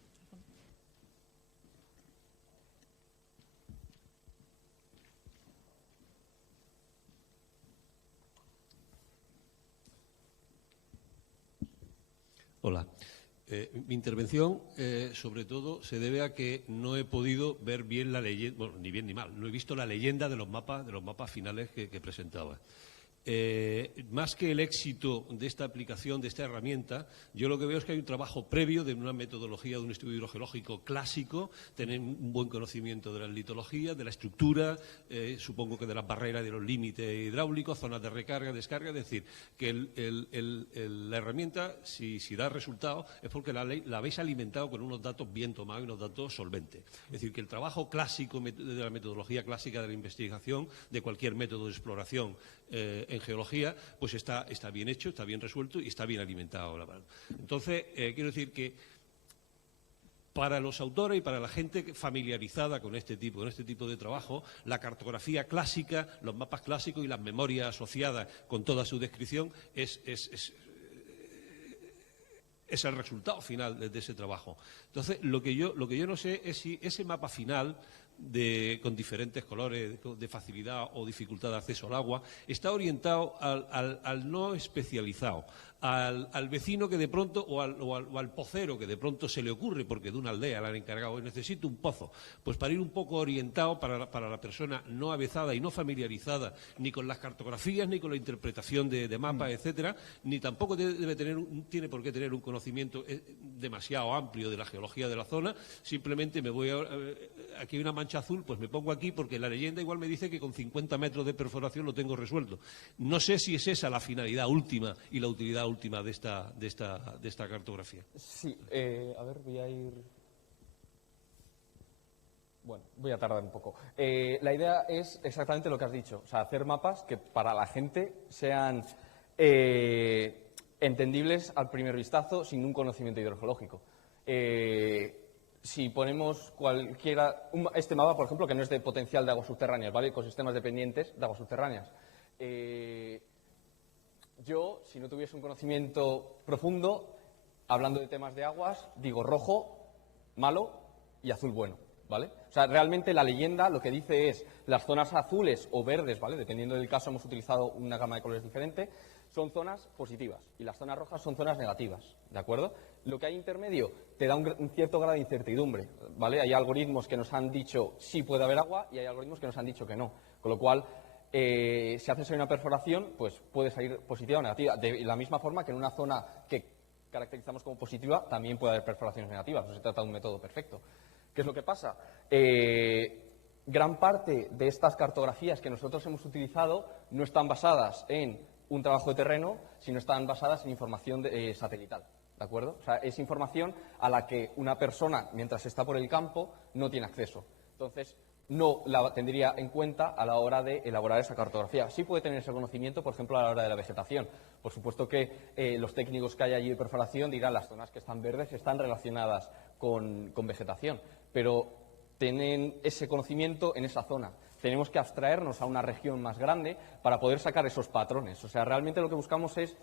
Hola. Mi intervención, sobre todo, se debe a que no he podido ver bien la leyenda, bueno, ni bien ni mal, no he visto la leyenda de los mapas finales que presentaba. Más que el éxito de esta aplicación, de esta herramienta, yo lo que veo es que hay un trabajo previo de una metodología, de un estudio hidrogeológico clásico, tener un buen conocimiento de la litología, de la estructura, supongo que de las barreras, de los límites hidráulicos, zonas de recarga, descarga, es decir, que la herramienta, si da resultado, es porque la habéis alimentado con unos datos bien tomados y unos datos solventes. Es decir, que el trabajo clásico de la metodología clásica de la investigación, de cualquier método de exploración, en geología, pues está bien hecho, está bien resuelto y está bien alimentado. Entonces, quiero decir que para los autores y para la gente familiarizada con este tipo de trabajo, la cartografía clásica, los mapas clásicos y las memorias asociadas con toda su descripción es el resultado final de ese trabajo. Entonces, lo que yo no sé es si ese mapa final con diferentes colores de facilidad o dificultad de acceso al agua, está orientado al no especializado, al vecino que de pronto, o al pocero que de pronto se le ocurre, porque de una aldea le han encargado, necesito un pozo, pues para ir un poco orientado para la persona no avezada y no familiarizada ni con las cartografías, ni con la interpretación de mapas, etcétera, ni tampoco tiene por qué tener un conocimiento demasiado amplio de la geología de la zona. Simplemente me voy aquí hay una mancha azul, pues me pongo aquí porque la leyenda igual me dice que con 50 metros de perforación lo tengo resuelto. No sé si es esa la finalidad última y la utilidad última de esta cartografía. Sí, a ver, voy a ir... Bueno, voy a tardar un poco. La idea es exactamente lo que has dicho, o sea, hacer mapas que para la gente sean entendibles al primer vistazo sin un conocimiento hidrogeológico. Si ponemos este mapa, por ejemplo, que no es de potencial de aguas subterráneas, ¿vale? Ecosistemas dependientes de aguas subterráneas. Yo, si no tuviese un conocimiento profundo, hablando de temas de aguas, digo rojo, malo, y azul, bueno, ¿vale? O sea, realmente la leyenda lo que dice es las zonas azules o verdes, ¿vale? Dependiendo del caso, hemos utilizado una gama de colores diferente, son zonas positivas y las zonas rojas son zonas negativas, ¿de acuerdo? Lo que hay intermedio te da un cierto grado de incertidumbre, ¿vale? Hay algoritmos que nos han dicho sí puede haber agua y hay algoritmos que nos han dicho que no, con lo cual si haces ahí una perforación, pues puede salir positiva o negativa, de la misma forma que en una zona que caracterizamos como positiva también puede haber perforaciones negativas, no se trata de un método perfecto. ¿Qué es lo que pasa? Gran parte de estas cartografías que nosotros hemos utilizado no están basadas en un trabajo de terreno, sino están basadas en información satelital, ¿de acuerdo? O sea, es información a la que una persona, mientras está por el campo, no tiene acceso. Entonces, no la tendría en cuenta a la hora de elaborar esa cartografía. Sí puede tener ese conocimiento, por ejemplo, a la hora de la vegetación. Por supuesto que los técnicos que hay allí de perforación dirán las zonas que están verdes están relacionadas con vegetación, pero tienen ese conocimiento en esa zona. Tenemos que abstraernos a una región más grande para poder sacar esos patrones. O sea, realmente lo que buscamos es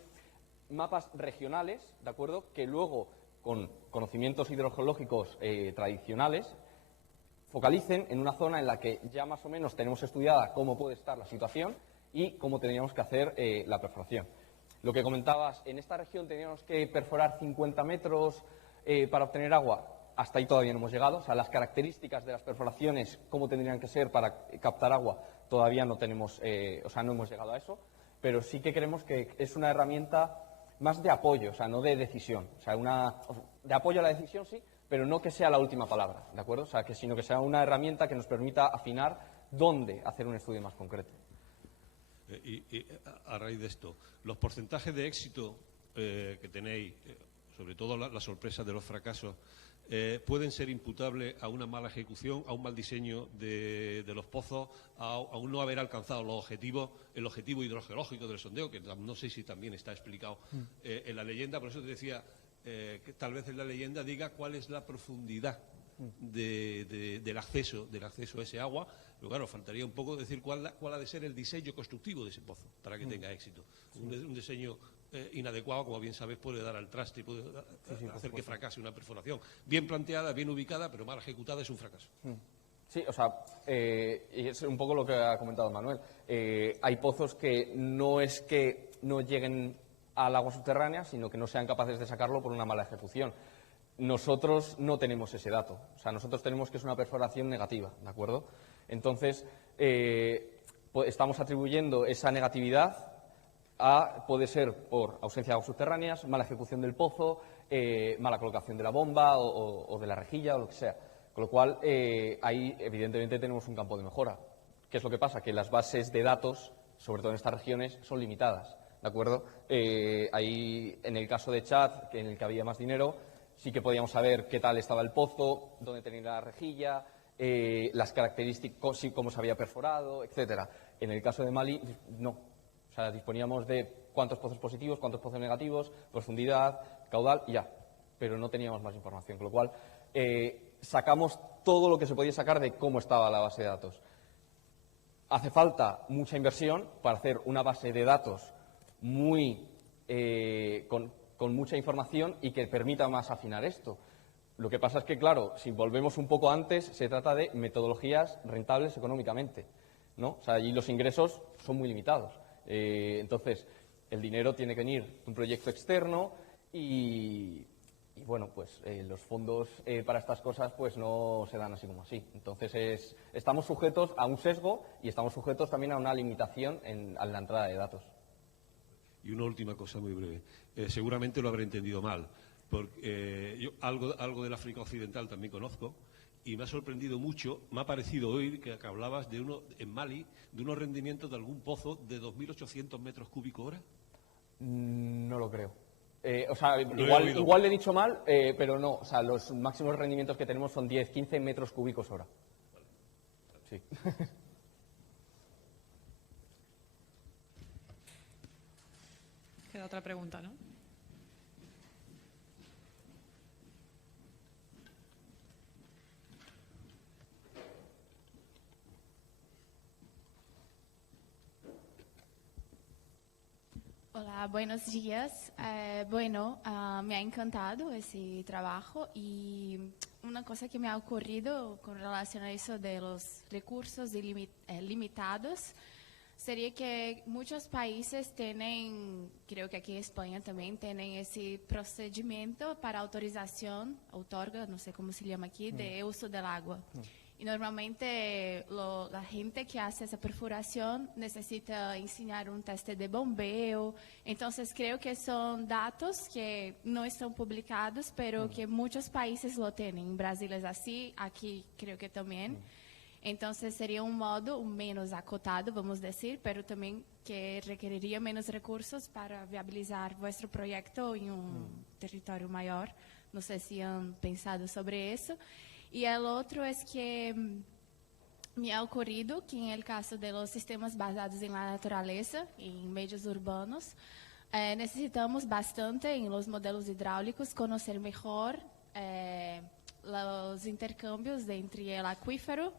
mapas regionales, ¿de acuerdo?, que luego, con conocimientos hidrogeológicos tradicionales, focalicen en una zona en la que ya más o menos tenemos estudiada cómo puede estar la situación y cómo tendríamos que hacer la perforación. Lo que comentabas, en esta región teníamos que perforar 50 metros para obtener agua. Hasta ahí todavía no hemos llegado. O sea, las características de las perforaciones, cómo tendrían que ser para captar agua, todavía no tenemos, no hemos llegado a eso. Pero sí que creemos que es una herramienta más de apoyo, o sea, no de decisión. O sea, de apoyo a la decisión sí, pero no que sea la última palabra, ¿de acuerdo? O sea, sino que sea una herramienta que nos permita afinar dónde hacer un estudio más concreto. Y a raíz de esto, los porcentajes de éxito que tenéis, sobre todo la sorpresa de los fracasos, pueden ser imputables a una mala ejecución, a un mal diseño de los pozos, a un no haber alcanzado los objetivos, el objetivo hidrogeológico del sondeo, que no sé si también está explicado en la leyenda. Por eso te decía que tal vez en la leyenda diga cuál es la profundidad del acceso a ese agua. Pero claro, faltaría un poco decir cuál ha de ser el diseño constructivo de ese pozo para que tenga éxito. Un diseño inadecuado, como bien sabes, puede dar al traste y puede hacer que fracase una perforación. Bien planteada, bien ubicada, pero mal ejecutada es un fracaso. Sí, o sea, y es un poco lo que ha comentado Manuel. Hay pozos que no es que no lleguen al agua subterránea, sino que no sean capaces de sacarlo por una mala ejecución. Nosotros no tenemos ese dato. O sea, nosotros tenemos que es una perforación negativa, ¿de acuerdo? Entonces, estamos atribuyendo esa negatividad puede ser por ausencia de aguas subterráneas, mala ejecución del pozo, mala colocación de la bomba o de la rejilla o lo que sea. Con lo cual, ahí evidentemente tenemos un campo de mejora. ¿Qué es lo que pasa? Que las bases de datos, sobre todo en estas regiones, son limitadas, ¿de acuerdo? Ahí, en el caso de Chad, en el que había más dinero, sí que podíamos saber qué tal estaba el pozo, dónde tenía la rejilla, las características, cómo se había perforado, etcétera. En el caso de Mali, no. O sea, disponíamos de cuántos pozos positivos, cuántos pozos negativos, profundidad, caudal y ya. Pero no teníamos más información, con lo cual sacamos todo lo que se podía sacar de cómo estaba la base de datos. Hace falta mucha inversión para hacer una base de datos muy con mucha información y que permita más afinar esto. Lo que pasa es que, claro, si volvemos un poco antes, se trata de metodologías rentables económicamente, ¿no? O sea, allí los ingresos son muy limitados. Entonces, el dinero tiene que venir de un proyecto externo y bueno, pues los fondos para estas cosas pues no se dan así como así. Entonces, estamos sujetos a un sesgo y estamos sujetos también a una limitación a la entrada de datos. Y una última cosa muy breve. Seguramente lo habré entendido mal, porque yo algo del África Occidental también conozco y me ha sorprendido mucho, me ha parecido oír que hablabas en Mali de unos rendimientos de algún pozo de 2.800 metros cúbicos hora. No lo creo. O sea, No igual le he dicho mal, pero no. O sea, los máximos rendimientos que tenemos son 10-15 metros cúbicos hora. Sí. Queda otra pregunta, ¿no? Hola, buenos días. Me ha encantado ese trabajo y una cosa que me ha ocurrido con relación a eso de los recursos limitados sería que muchos países tienen, creo que aquí en España también, tienen ese procedimiento para autorización, outorga, no sé cómo se llama aquí, de uso del agua. Y normalmente la gente que hace esa perforación necesita enseñar un test de bombeo. Entonces creo que son datos que no están publicados, pero que muchos países lo tienen. En Brasil es así, aquí creo que también. Entonces sería un modo menos acotado, vamos a decir, pero también que requeriría menos recursos para viabilizar vuestro proyecto en un territorio mayor. No sé si han pensado sobre eso. Y el otro es que me ha ocurrido que en el caso de los sistemas basados en la naturaleza, en medios urbanos, necesitamos bastante en los modelos hidráulicos conocer mejor los intercambios entre el acuífero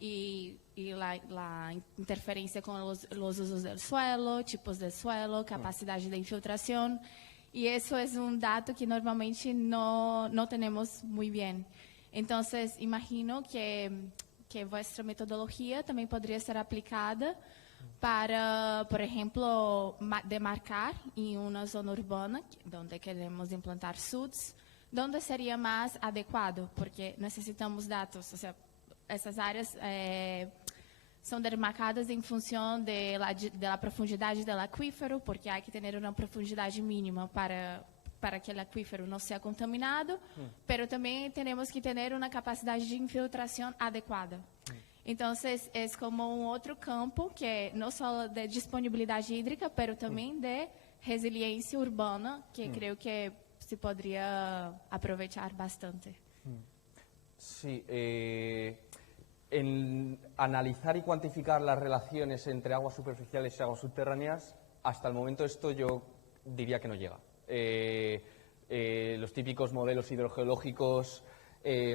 y la interferencia con los usos del suelo, tipos de suelo, capacidad de infiltración. Y eso es un dato que normalmente no tenemos muy bien. Entonces, imagino que vuestra metodología también podría ser aplicada para, por ejemplo, demarcar en una zona urbana donde queremos implantar SUDs, donde sería más adecuado, porque necesitamos datos. O sea, essas áreas são demarcadas em função da profundidade do aquífero, porque há que ter uma profundidade mínima para aquele aquífero não ser contaminado, pero também temos que ter uma capacidade de infiltração adequada. Então, é como um outro campo que não só de disponibilidade hídrica, pero também de resiliência urbana, que creio que se poderia aproveitar bastante. Sí, en analizar y cuantificar las relaciones entre aguas superficiales y aguas subterráneas, hasta el momento esto yo diría que no llega. Los típicos modelos hidrogeológicos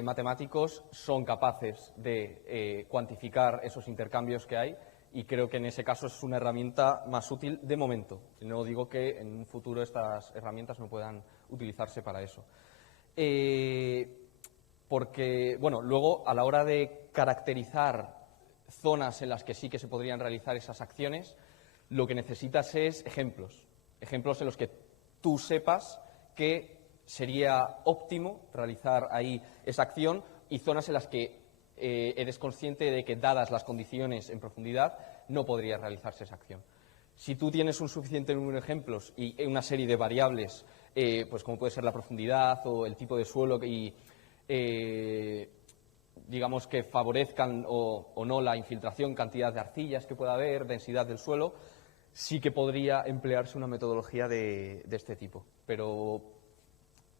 matemáticos son capaces de cuantificar esos intercambios que hay y creo que en ese caso es una herramienta más útil de momento. No digo que en un futuro estas herramientas no puedan utilizarse para eso. Porque, bueno, luego a la hora de caracterizar zonas en las que sí que se podrían realizar esas acciones, lo que necesitas es ejemplos. ejemplos en los que tú sepas que sería óptimo realizar ahí esa acción y zonas en las que eres consciente de que, dadas las condiciones en profundidad, no podría realizarse esa acción. Si tú tienes un suficiente número de ejemplos y una serie de variables, pues como puede ser la profundidad o el tipo de suelo y digamos que favorezcan o no la infiltración, cantidad de arcillas que pueda haber, densidad del suelo, sí que podría emplearse una metodología de este tipo. Pero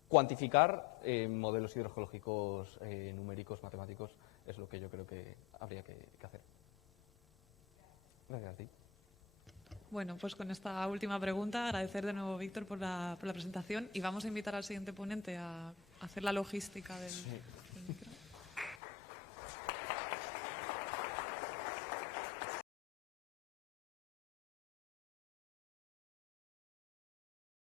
cuantificar modelos hidrogeológicos numéricos, matemáticos, es lo que yo creo que habría que hacer. Gracias a ti. Bueno, pues con esta última pregunta, agradecer de nuevo, Víctor, por la presentación y vamos a invitar al siguiente ponente a hacer la logística del... Sí.